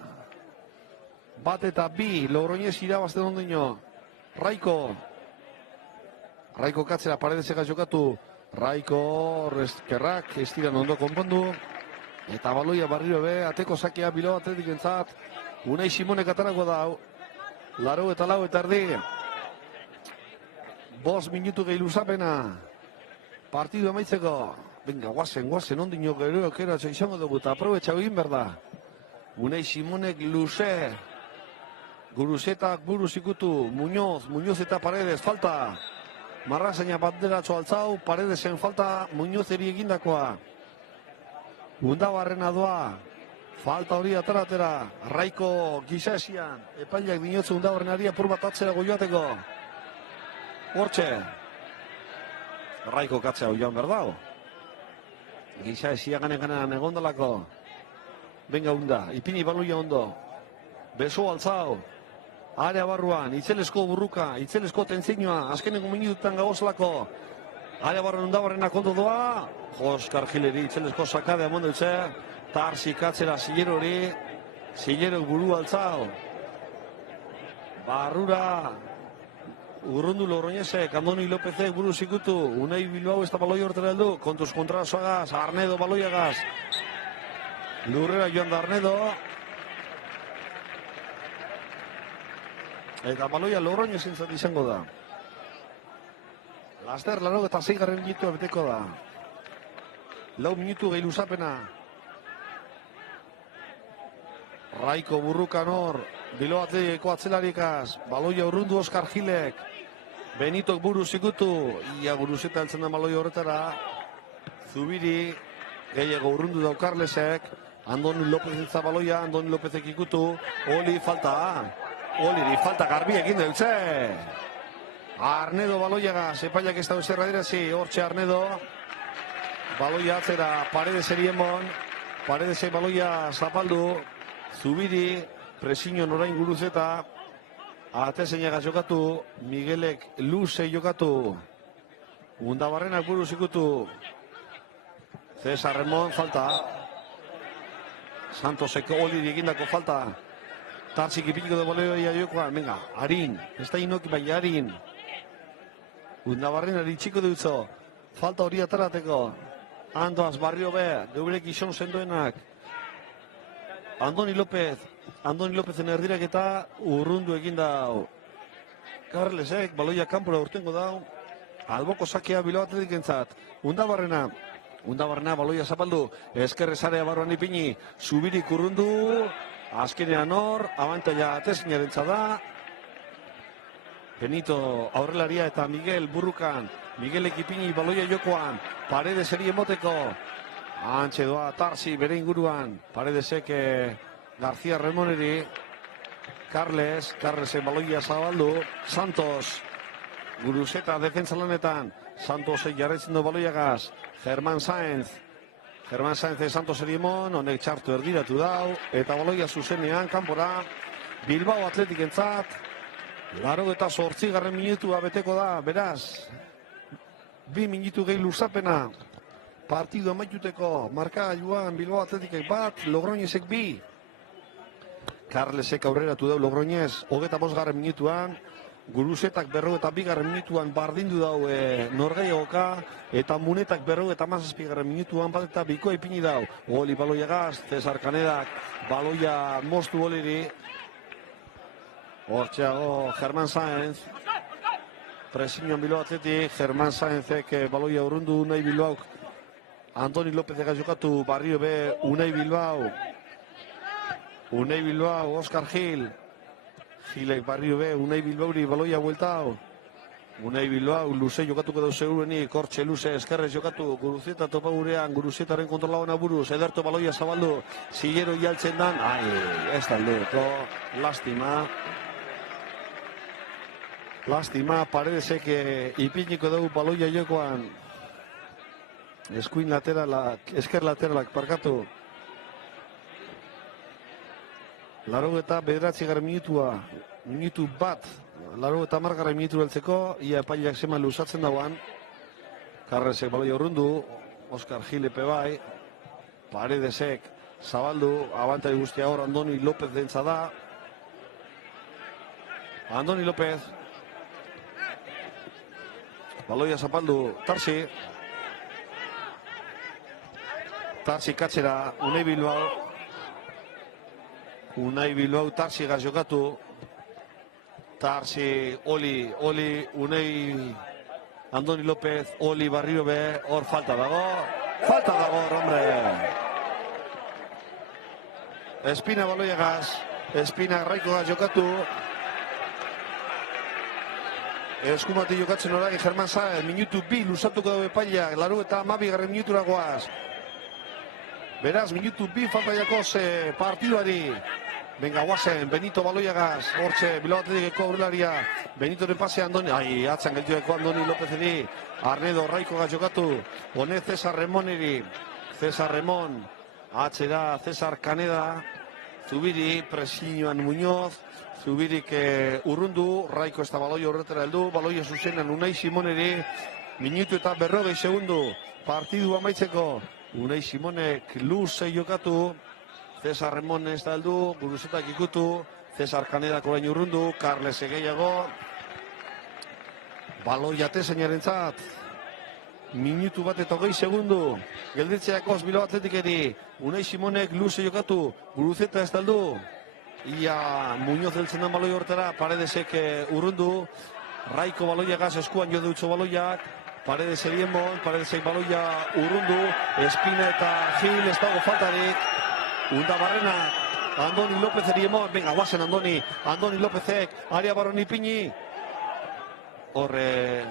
Bat eta bi, Logroñez irabazten ondino. Raiko katzera, Paredesega jokatu. Raiko, eskerrak, estiran ondo konpondu. Eta baloia barriro ateko sakea Bilbao Atletik entzat. Unai Simonek atarako da. 84 eta erdi. 5 minutu gehi luzapena. Partidu amaitzeko. Venga, guazen, ondino gero keratxo izango dugu eta aprobetxau egin behar da. Unai Simonek luze. Guruzetak buruz ikutu. Muñoz eta Paredes, falta. Marrazaina banderatxo altzau, Paredesen falta, Muñozeri egindakoa. Undabarrena doa, falta hori ataratera, Raiko gisa esian, epailak dinotzu Undabarrenari apur bat atzera goioateko. Hortxe, Raiko katzea joan berdao. Gisa esia ganean egondalako. Venga Unda, ipini baluia ondo. Beso altzau. Area barruan, Itzelesko burruka, Itzelesko tentzinoa, azkeneko minututan gagozlako. Area barruan Undabarrenak ondo doa. Oskar Gileri, Itzelesko sakadea mondeltze. Tarsik atzera Zilero hori. Zilero buru altzao. Barrura. Urrundu Logroñezek, Andoni Lópezek buru zikutu. Unai Bilbao ez da baloi hortera heldu. Kontuz kontrasoagaz, Arnedo baloiagaz. Lurrera joan da Arnedo. Eta baloia Logroñez entzat izango da. Laster, 86 minutua beteko da. 4 minutu gehi luzapena. Raiko burrukan hor, Bilbao Atletikeko atzelarikaz. Baloia urrundu Oskar Gilek. Benitok buruz ikutu. Ia guruzeta heltzen da baloia horretara. Zubiri, gehiago urrundu dau Carlesek. Andoni López entza baloia, Andoni Lópezek ikutu. Oli falta. Oliri, falta garbi egin dutze. Arnedo baloiagaz, epaiak ez da zerra dirazi, hortxe Arnedo. Baloia atzera, Paredeseri emon. Paredesek baloia zapaldu. Zubiri, Presiño norain guruzeta. Atezeinaga jokatu, Miguelek luze jokatu. Undabarrenak buruz ikutu. César Remón, falta. Santosek Oliri egindako falta. Tarsik ipiniko de baloia jokoan, venga, Arin, ez da inoki bai Arin. Undabarren txiko dutzo, falta hori atarateko. Andoaz, barrio geurek izan zenduenak. Andoni Lópezen erdirak eta urrundu egin dau. Carlesek, baloia kanpora urtengo dau. Alboko sakea Bilbao Atletik entzat. Undabarrena, Undabarrena baloia zapaldu, eskerrezarea barruan ipini, Zubirik urrundu, azkenean hor, abantaila atezinarentza da. Benito aurrelaria eta Miguel burrukan, Miguelek ipini baloia jokoan, Paredeseri emoteko, antxe doa Tarsi bere inguruan, Paredesek García Remoneri, Carlesen baloia zabaldu, Santos, Guruzeta defentsa lanetan, Santosek jarretzen du baloiagaz, Germán Sáenz Santos erimon, honek txartu erdiratu dau, eta baloia zuzenean, kanpora, Bilbao Atletikentzat, 88. minutua beteko da, beraz, 2 minutu gehi luzapena, partidu amaituteko, markagailuan Bilbao Atletikek bat, Logroñezek 2, Carlesek aurreratu dau Logroñez, 25. minutuan, Guruzetak 42. minutuan bardindu dau norgeioka, eta Munetak 57. minutuan bat eta bikoa ipini dau. Oli baloiagaz, Cesar Canedak baloia moztu oliri. Hortxeago Germán Sáenz, presiñoan Bilbao Atletik, Germán Sáenzek baloia urrundu Unai Bilbao, Antoni López ega jokatu, barrio be Unai Bilbao, Óscar Gil, Gilek barrio be, Unai Bilbauri baloia bueltau. Unai Bilbao, luze jokatuko dau seguruenik, Kortxe luze, eskerrez jokatu, Guruzeta topa gurean, Guruzetaren kontrolagoan buruz, Ederto baloia zabaldu, Zillero jaltzen dan, ez talduko, lastima, Paredesek ipiniko dugu baloia jokoan, eskuin lateralak, esker lateralak parkatu. 89. minutua, minutu bat, 90. minutu beltzeko, ia epailak zeman luzatzen dauan. Carlesek baloia urrundu, Óscar Gil epe bai, Paredesek zabaldu, abantai guztia hor, Andoni López dentza da. Andoni López, baloia zapaldu, Tarsi katzera, Unai Bilbao, Tarsi gaz jokatu, Tarsi, Oli, Unai, Andoni López, Oli barrio be, hor falta dago, hombre. Espina baloia gaz, Espina Raiko gaz jokatu, eskumati jokatzen horagi Germán Sáenz, minutu 2 luzatuko dago epailak, 92. minutura goaz. Beraz, minutu 2 falta jakoz partiduari. Venga, guazen, Benito baloiagaz, hortxe, Bilbao Atletikeko aurrelaria, Benitoren pase Andoni, atzan geltueko Andoni Lópezeri, Arnedo Raiko gaz jokatu, hone Cesar Remoneri, Cesar Remon, atzera Cesar Caneda, Zubiri, presiñoan Muñoz, Zubirik urrundu, Raiko ez da baloia horretara heldu, baloia zuzenan Unai Simoneri, minutu eta 40 segundu, partidu amaitzeko, Unai Simonek luze jokatu, Cesar Remon ez da heldu, Guruzetak ikutu, Cesar Canedak orain urrundu, Carles gehiago, baloia teseinarentzat, minutu bat eta 20 segundu, gelditzeakoz Bilbao Atletikeri, Unai Simonek luze jokatu, Guruzeta ez da heldu, ia Muñoz deltzen den baloi hortara, Paredesek urrundu, Raiko baloia gaz eskuan jo dutxo baloiak, Paredes erienbon, Paredesek baloia urrundu, Espina eta Gil ez dago faltarik, Undabarrena, Andoni López erienbon, venga, guazen Andoni Lópezek, aria barron ipini, horre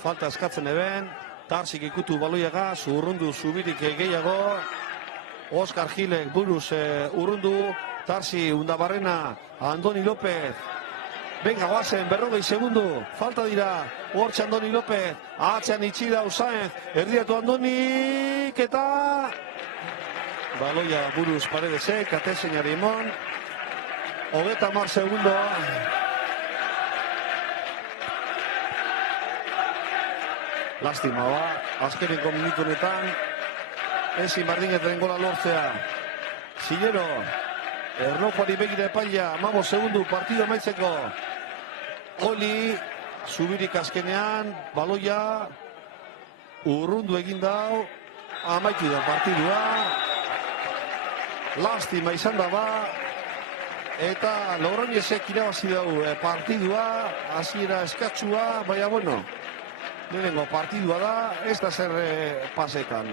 falta eskatzen eben, Tarsik ikutu baloia gaz, urrundu Zubirik gehiago, Óscar Gilek buruz urrundu, Tarsi, Undabarrena, Andoni López, venga, guazen, 40 segundu, falta dira, hortxe Andoni López, atzean itxida Sáenz, erdiatu Andonik, eta baloia buruz Paredesek, atezeinari emon, 30 segundo, lastima ba, azkeneko minutunetan, ezin bardinetaren gola lortzea, Zillero, erlojuari begira epaila, 15 segundu, partidu amaitzeko, Oli, Zubirik azkenean, baloia, urrundu egin dau, amaitu da partidua, lastima izan da ba, eta Logroñezek irabazi dau partidua, hasiera eskatsua, baina bueno, lehenengo partidua da, ez da zer pasetan.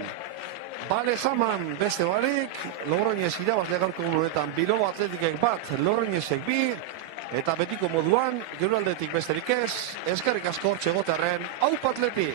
Bale zaman beste barik, Logroñez irabazle gaurko honetan Bilbao Atletikek bat, Logroñezek bi, eta betiko moduan, gero aldetik besterik ez, eskerrik asko hortxe gotearren, aupa Atleti!